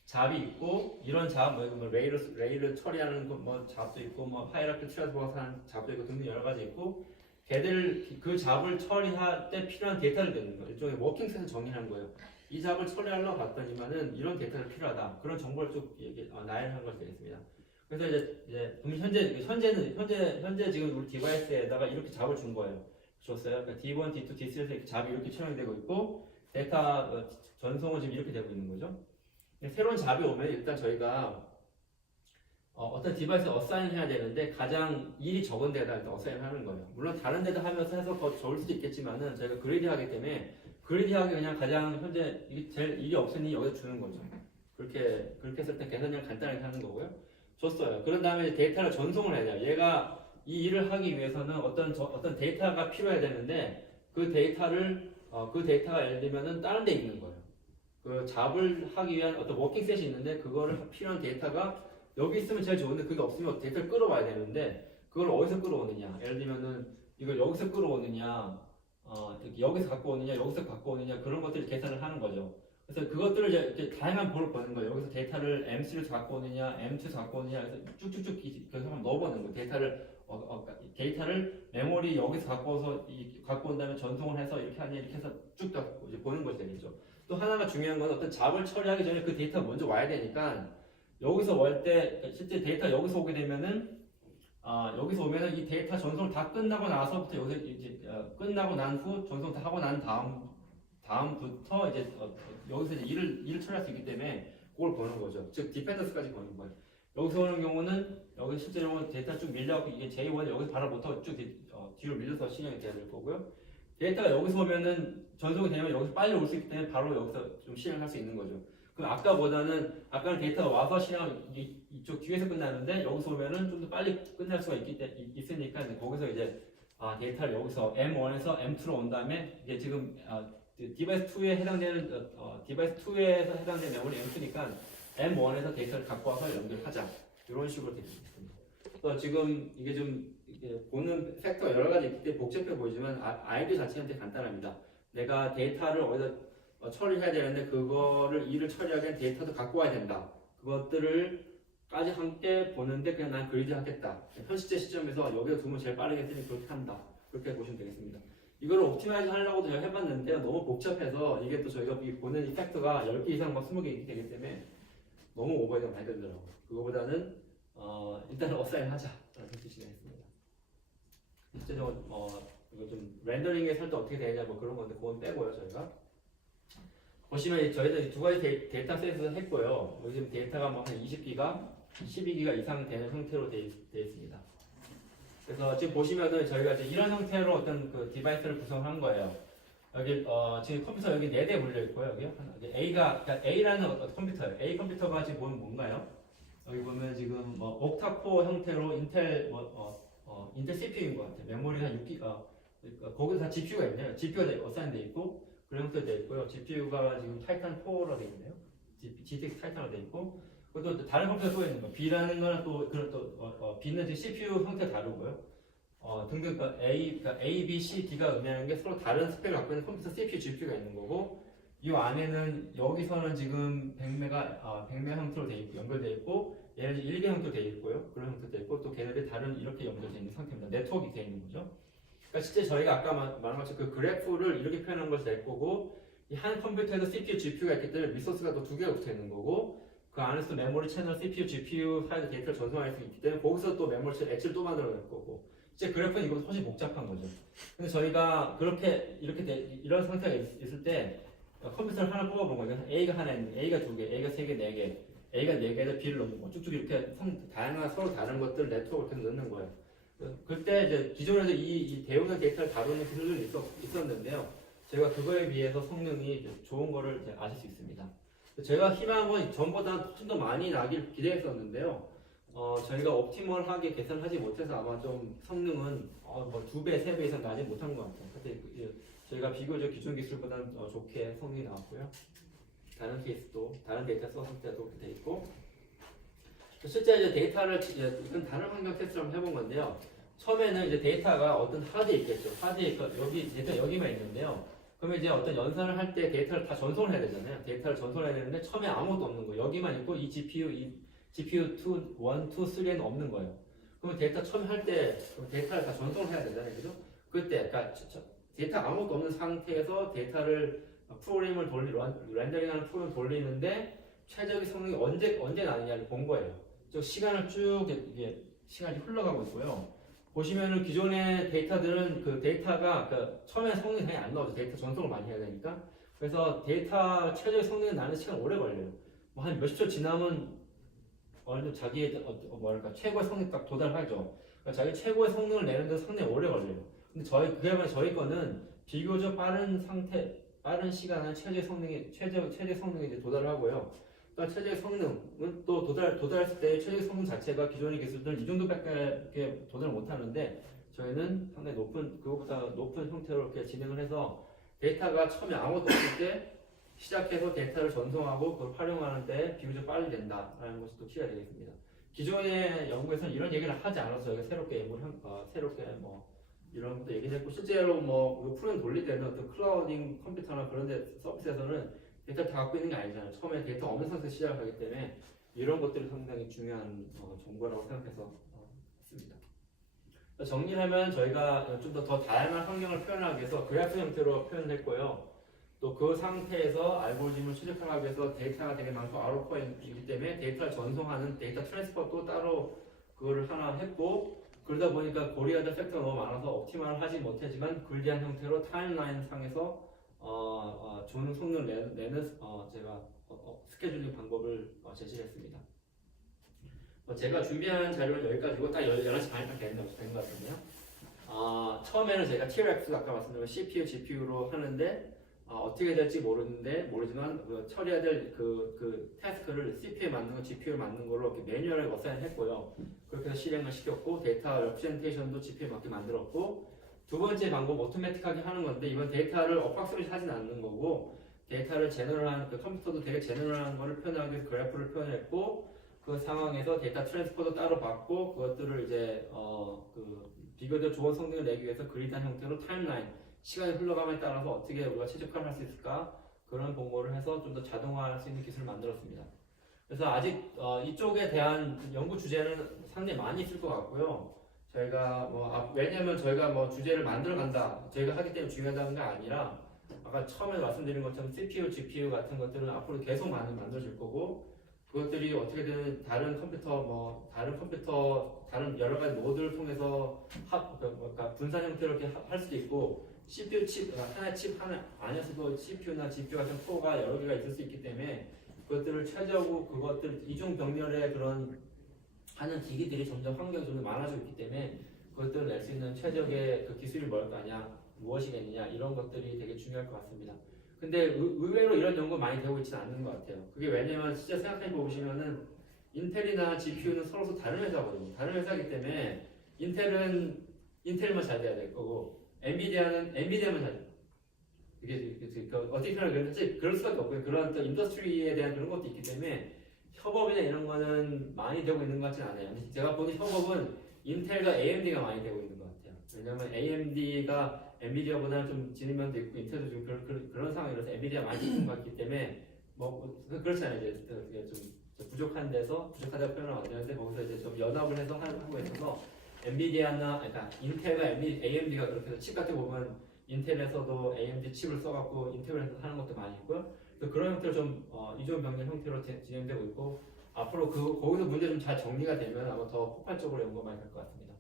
잡이 있고 이런 잡, 레이를 처리하는 잡도 있고 하이라키 트랜스퍼가 하는 잡도 있고 등등 여러 가지 있고 걔들 그 잡을 처리할 때 필요한 데이터를 내는 거예요. 일종의 워킹셋을 정리하는 거예요. 이 잡을 처리하려고 봤더니만은 이런 데이터가 필요하다. 그런 정보를 쭉 나열한 것이 되겠습니다. 그래서 이제 현재 지금 우리 디바이스에다가 이렇게 잡을 준 거예요. 줬어요. 그러니까 D1, D2, D3에서 이렇게 잡이 이렇게 촬영되고 있고 데이터 전송은 지금 이렇게 되고 있는 거죠. 새로운 잡이 오면 일단 저희가 어떤 디바이스에 어사인 해야 되는데 가장 일이 적은 데다 일단 어사인 하는 거예요. 물론 다른 데다 하면서 해서 더 적을 수도 있겠지만은 저희가 그리디하기 때문에 그리디하게 그냥 가장 현재 제일 일이 없으니 여기다 주는 거죠. 그렇게 했을 때 계산을 간단하게 하는 거고요. 줬어요. 그런 다음에 데이터를 전송을 해야 돼요. 얘가 이 일을 하기 위해서는 어떤 데이터가 필요해야 되는데 그 데이터가 예를 들면은 다른 데 있는 거예요. 그 잡을 하기 위한 어떤 워킹셋이 있는데 그거를 필요한 데이터가 여기 있으면 제일 좋은데 그게 없으면 데이터를 끌어와야 되는데 그걸 어디서 끌어오느냐? 예를 들면은 이걸 여기서 끌어오느냐, 여기서 갖고 오느냐, 여기서 갖고 오느냐 그런 것들을 계산을 하는 거죠. 그래서 그것들을 이제 다양한 볼을 보는 거예요. 여기서 데이터를 M3에서 갖고 오느냐, M2에서 갖고 오느냐 해서 쭉쭉쭉 그래서 한번 넣어보는 거예요. 데이터를 메모리 여기서 갖고 온 다음에 전송을 해서 이렇게 하냐 이렇게 해서 쭉 이제 보는 것이 되겠죠. 또 하나가 중요한 건 어떤 잡을 처리하기 전에 그 데이터가 먼저 와야 되니까 여기서 올 때 실제 데이터 여기서 오게 되면은 여기서 오면은 이 데이터 전송을 다 끝나고 나서부터 여기서 이제 끝나고 난 후 전송 다 하고 난 다음부터 이제 여기서 이제 일을 처리할 수 있기 때문에 그걸 보는 거죠. 즉 디펜던스까지 보는 거예요. 여기서 오는 경우는 여기 실제로 데이터 쭉 밀려갖고 이게 J1 여기서 바로부터 쭉 뒤로 밀려서 실행이 돼야 될 거고요. 데이터가 여기서 오면은 전송이 되면 여기서 빨리 올 수 있기 때문에 바로 여기서 좀 실행할 수 있는 거죠. 그럼 아까는 데이터가 와서 실행 이쪽 뒤에서 끝나는데 여기서 오면은 좀 더 빨리 끝날 수가 있으니까 이제 거기서 이제 데이터를 여기서 M1에서 M2로 온 다음에 이게 지금 디바이스 2에 해당되는 디바이스 2에서 해당되는 메모리 M2니까 M1에서 데이터를 갖고 와서 연결하자 이런 식으로 되어 있습니다. 그래서 지금 이게 좀 이게 보는 팩터가 여러 가지 있기 때문에 복잡해 보이지만 아이디어 자체는 되게 간단합니다. 내가 데이터를 어디다 처리해야 되는데 그거를 일을 처리하기엔 데이터도 갖고 와야 된다. 그것들을까지 함께 보는데 그냥 난 그리드 하겠다. 현 시점에서 여기다 두면 제일 빠르겠으니 그렇게 한다. 그렇게 보시면 되겠습니다. 이걸 옵티마이즈 하려고도 제가 해봤는데 너무 복잡해서 이게 또 저희가 보는 이 팩터가 10개 이상 막 20개 되기 때문에 너무 오버헤드가 많이 들더라고요. 그거보다는 일단 어사인 하자라는 뜻이 되겠습니다. 실제적으로 이거 좀 렌더링에 살 때 어떻게 되냐 뭐 그런 건데 그건 빼고요 저희가. 보시면 저희도 두 가지 데이터 셋을 했고요. 여기 지금 데이터가 뭐 한 20기가, 12기가 이상 되는 형태로 되어 있습니다. 그래서 지금 보시면은 저희가 이제 이런 형태로 어떤 그 디바이스를 구성한 거예요. 여기 지금 컴퓨터 여기 4대 물려 있고요. 여기 그러니까 A라는 어떤 컴퓨터예요. A 컴퓨터가 지금 보면 뭔가요? 여기 보면 지금 뭐 옥타코어 형태로 인텔 인텔 CPU인 것 같아요. 메모리가 6기가 거기서 다 GPU가 있네요. GPU가 어사인돼 있고 그런 형태로 되어 있고요. GPU가 지금 타이탄 4로 되어 있네요. GTX 타이탄으로 되어 있고 그리고 또 다른 컴퓨터 또 있는 거. B라는 거는 또 그런 B는 CPU 형태 다르고요. 등등 그러니까 A, B, C, D가 의미하는 게 서로 다른 스펙을 갖고 있는 컴퓨터 CPU, GPU가 있는 거고 이 안에는 여기서는 지금 100메가 형태로 되어 있고 연결되어 있고 얘는 1개 형태로 되어 있고요. 그런 형태로 되어 있고 또 걔네들이 다른 이렇게 연결되어 있는 상태입니다. 네트워크가 되어 있는 거죠. 그러니까 실제 저희가 아까 말한 것처럼 그 그래프를 이렇게 표현한 것이 될 거고 이 한 컴퓨터에도 CPU, GPU가 있기 때문에 리소스가 또 2개가 붙어 있는 거고 그 안에서 메모리 채널, CPU, GPU 파일 데이터를 전송할 수 있기 때문에 거기서 또 메모리 채널 엣지를 또 만들어낼 거고 이제 그래프는 이거 훨씬 복잡한 거죠. 근데 저희가 이런 상태가 있을 때 컴퓨터를 하나 뽑아본 거예요. A가 하나 있는, A가 2개, A가 3개, 4개, A가 4개에다 B를 넣는 거 쭉쭉 이렇게 다양한 서로 다른 것들 네트워크를 계속 넣는 거예요. 그때 이제 기존에도 이 대용량 데이터를 다루는 기술들이 있었는데요. 제가 그거에 비해서 성능이 좋은 거를 아실 수 있습니다. 제가 희망은 전보다 훨씬 더 많이 나길 기대했었는데요. 저희가 옵티멀하게 계산하지 못해서 아마 좀 성능은 뭐 2배, 3배 이상 나지 못한 것 같아요. 그때 저희가 비교적 기존 기술보다는 좋게 성능이 나왔고요. 다른 케이스도 다른 데이터 썼을 때도 그렇게 돼 있고 실제 이제 데이터를 이건 다른 환경 테스트를 한번 해본 건데요. 처음에는 이제 데이터가 어떤 하드에 있겠죠. 하드에 있고 여기 데이터 여기만 있는데요. 그러면 이제 어떤 연산을 할 때 데이터를 다 전송을 해야 되잖아요. 데이터를 전송을 해야 되는데 처음에 아무것도 없는 거예요. 여기만 있고 이 GPU 1, 2, 3에는 없는 거예요. 그러면 데이터 처음에 할 때 데이터를 다 전송을 해야 되잖아요. 그죠? 그때 그러니까 데이터 아무것도 없는 상태에서 데이터를 프로그램을 렌더링하는 프로그램을 돌리는데 최적의 성능이 언제 나느냐를 본 거예요. 저 시간을 쭉 이게 시간이 흘러가고 있고요. 보시면은 기존의 데이터들은 그 데이터가 처음에 성능이 당연히 안 나오죠. 데이터 전송을 많이 해야 되니까. 그래서 데이터 최저의 성능이 나는 시간 오래 걸려요. 뭐 한 몇십 초 지나면 어느 정도 자기의 최고의 성능 딱 도달하죠. 그러니까 자기 최고의 성능을 내는데 상당히 오래 걸려요. 근데 그야말로 저희 거는 비교적 빠른 시간에 최저의 성능에 이제 도달을 하고요. 또 최적의 성능은 또 도달했을 때 최적의 성능 자체가 기존의 기술들은 이 정도밖에 이렇게 도달을 못하는데 저희는 상당히 그것보다 높은 형태로 이렇게 진행을 해서 데이터가 처음에 아무것도 없을 때 시작해서 데이터를 전송하고 그걸 활용하는데 비교적 빨리 된다라는 것이 또 키가 되겠습니다. 기존의 연구에서는 이런 얘기를 하지 않아서 저희가 새롭게 뭐 이런 것도 얘기를 했고 실제로 뭐 프로그램 돌릴 때는 어떤 클라우딩 컴퓨터나 그런 데 서비스에서는 데이터 다 갖고 있는 게 아니잖아요. 처음에 데이터 없는 상태에서 시작을 하기 때문에 이런 것들이 상당히 중요한 정보라고 생각해서 했습니다. 정리를 하면 저희가 좀 더 다양한 환경을 표현하기 위해서 그래프 형태로 표현을 했고요. 또 그 상태에서 알고리즘을 최적화하기 위해서 데이터가 되게 많고 아웃포인트이기 때문에 데이터를 전송하는 데이터 트랜스퍼도 따로 그거를 하나 했고 그러다 보니까 고려해야 될 팩터가 너무 많아서 옵티멀을 하지 못하지만 불리한 형태로 타임라인 상에서 좋은 성능을 내는 제가 스케줄링 방법을 제시했습니다. 제가 준비한 자료는 여기까지고 딱 11시 반이면 되는 것 같거든요. 처음에는 제가 TRX 아까 말씀드린 CPU, GPU로 하는데 어떻게 될지 모르지만 처리해야 될 그 태스크를 CPU에 맞는 거, GPU에 맞는 걸로 이렇게 매뉴얼을 어사인했고요. 그렇게 해서 실행을 시켰고 데이터 레프레젠테이션도 GPU에 맞게 만들었고 두 번째 방법 오토매틱하게 하는 건데 이건 데이터를 엇박스를 하진 않는 거고 데이터를 제너럴한 그 컴퓨터도 되게 제너럴한 거를 표현하기 위해서 그래프를 표현했고 그 상황에서 데이터 트랜스퍼도 따로 받고 그것들을 이제 그 비교적 좋은 성능을 내기 위해서 그리드한 형태로 타임라인 시간이 흘러감에 따라서 어떻게 우리가 최적화를 할 수 있을까 그런 공모를 해서 좀 더 자동화할 수 있는 기술을 만들었습니다. 그래서 아직 이쪽에 대한 연구 주제는 상당히 많이 있을 것 같고요. 저희가 왜냐하면 저희가 주제를 만들어 간다 저희가 하기 때문에 중요하다는 게 아니라 아까 처음에 말씀드린 것처럼 CPU, GPU 같은 것들은 앞으로 계속 많이 만들어질 거고 그것들이 어떻게든 다른 다른 여러 가지 노드를 통해서 분산 형태로 이렇게 할 수도 있고 CPU 칩 하나의 칩 하나 안에서도 CPU나 GPU 같은 코어가 여러 개가 있을 수 있기 때문에 그것들을 최적으로 그것들 이중병렬의 그런 하는 기기들이 점점 환경이 좀 많아지고 있기 때문에 그것들을 낼 수 있는 최적의 그 기술이 무엇이겠느냐 이런 것들이 되게 중요할 것 같습니다. 근데 의외로 이런 연구 많이 되고 있지는 않는 것 같아요. 그게 왜냐면 진짜 생각해 보시면은 인텔이나 GPU는 서로 다른 회사거든요. 다른 회사이기 때문에 인텔만 잘 돼야 될 거고 엔비디아는 엔비디아만 잘 돼요. 이게 어떻게 표현하면 그럴 수밖에 없고요. 그런 또 인더스트리에 대한 그런 것도 있기 때문에 협업이나 이런 거는 많이 되고 있는 것 같지는 않아요. 제가 보는 협업은 인텔과 AMD가 많이 되고 있는 것 같아요. 왜냐면 AMD가 엔비디아보다는 좀 지는 면도 있고 인텔도 좀 그런 상황이라서 엔비디아 많이 지는 것 같기 때문에 그렇잖아요. 이제 좀 부족한 데서 부족하다고 표현을 만드는데 거기서 이제 좀 연합을 해서 하고 있어서 엔비디아나 그러니까 인텔과 AMD가 그렇게 해서 칩 같은 거 보면 인텔에서도 AMD 칩을 써갖고 인텔에서 하는 것도 많이 있고요. 그런 형태로 좀 이중 병렬 형태로 진행되고 있고 앞으로 거기서 문제 좀 잘 정리가 되면 아마 더 폭발적으로 연구가 많이 될 것 같습니다.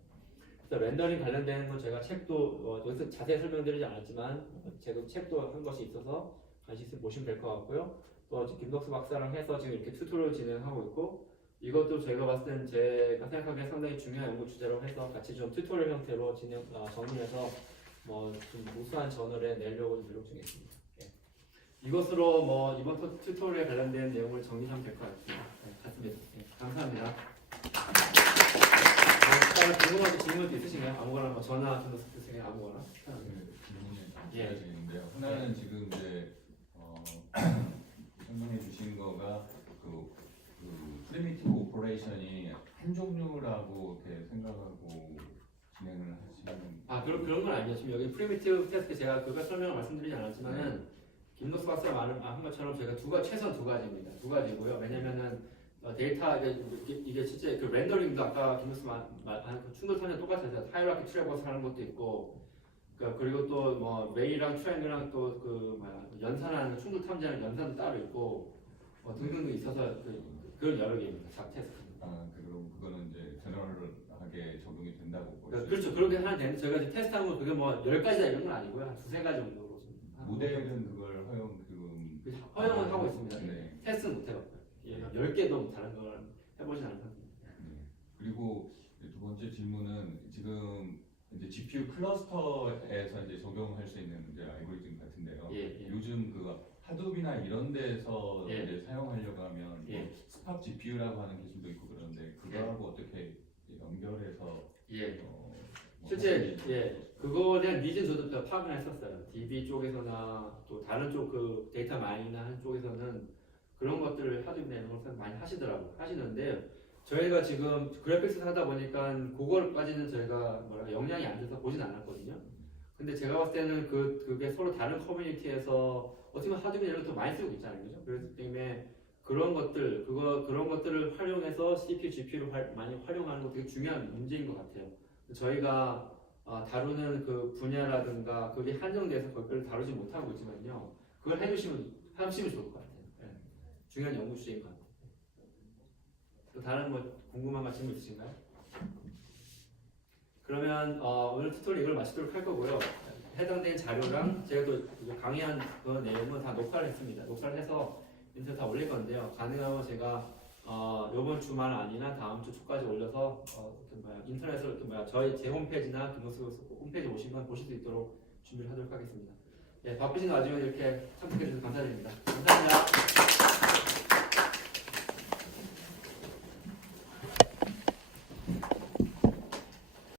그래서 렌더링 관련된 건 제가 책도 여기서 자세히 설명드리지 않았지만 제가 책도 한 것이 있어서 관심 있으면 보시면 될 것 같고요. 또 김덕수 박사랑 해서 지금 이렇게 튜토리얼 진행하고 있고 이것도 제가 봤을 때는 제가 생각하기에 상당히 중요한 연구 주제라고 해서 같이 좀 튜토리얼 형태로 정리해서 좀 우수한 저널에 내려고 노력 중에 있습니다. 네. 이것으로 이번 튜토리얼에 관련된 내용을 정리하면 될 것 같습니다. 네, 감사합니다. 궁금한 질문도 있으신가요? 아무거나 전화 좀 있으세요? 아무거나. 질문이 두 예. 가지인데요. 하나는 지금 이제 설명해 주신 거가 그 프리미티브 오퍼레이션이 한 종류라고 이렇게 생각하고 진행을 하시는. 그런 건 아니에요. 지금 여기 프리미티브 테스트 제가 그거 설명을 말씀드리지 않았지만은 김덕수 박사가 한 것처럼 저희가 최소한 두 가지입니다. 두 가지고요. 왜냐면은 데이터 이게 실제 그 렌더링도 아까 김덕수 말한 그 충돌 탐정 똑같아요. 하이라키 트래버스 하는 것도 있고 그리고 또 웨이랑 트라이앵글랑 또 연산하는 충돌 탐지하는 연산도 따로 있고 등등도 있어서 그런 여러 개입니다. 작 테스트. 그럼 그거는 이제 제너럴하게 적용이 된다고 보시죠? 그렇죠. 그렇게 하면 되는데 저희가 이제 테스트한 건 그게 10가지다 이런 건 아니고요. 한 두세 가지 정도로 좀. 모델은 그걸 허용은 하고 있습니다. 네. 테스트는 못 해봤고요. 10개도 다른 걸 해보진 않은 상태입니다. 네. 그리고 두 번째 질문은 지금 이제 GPU 클러스터에서 이제 적용할 수 있는 이제 알고리즘 같은데요. 예. 요즘 그 하둡이나 이런 데서 예. 이제 사용하려고 하면 예. 뭐 스팝 GPU라고 하는 기술도 있고 그런데 그거하고 어떻게 연결해서 예. 뭐 실제 그거에 대한 니즈는 저도 다 파악을 했었어요. DB 쪽에서나 또 다른 쪽 그 데이터 마이닝이나 하는 쪽에서는 그런 것들을 하드웨어 내는 걸 많이 하시는데 저희가 지금 그래픽스 하다 보니까 그거까지는 저희가 뭐랄까 역량이 안 돼서 보진 않았거든요. 근데 제가 봤을 때는 그게 서로 다른 커뮤니티에서 어떻게 보면 하드웨어 이런 것도 많이 쓰고 있잖아요, 그죠? 그렇기 때문에 그런 것들을 활용해서 CPU, GPU를 많이 활용하는 거 되게 중요한 문제인 것 같아요. 저희가 다루는 그 분야라든가 그게 한정돼서 그걸 다루지 못하고 있지만요. 그걸 하시면 좋을 것 같아요. 네. 중요한 연구 주제인 것 같아요. 또 다른 뭐 궁금한 거 질문 있으신가요? 그러면 오늘 튜토리얼 이걸 마치도록 할 거고요. 해당된 자료랑 제가 또 강의한 그 내용은 다 녹화를 했습니다. 녹화를 해서 인터넷 다 올릴 건데요. 가능하면 제가 이번 주말 아니나 다음 주 초까지 올려서 인터넷으로 저희 제 홈페이지나 김호수 홈페이지 오시면 보실 수 있도록 준비를 하도록 하겠습니다. 예, 바쁘신 와중에 이렇게 참석해 주셔서 감사드립니다. 감사합니다.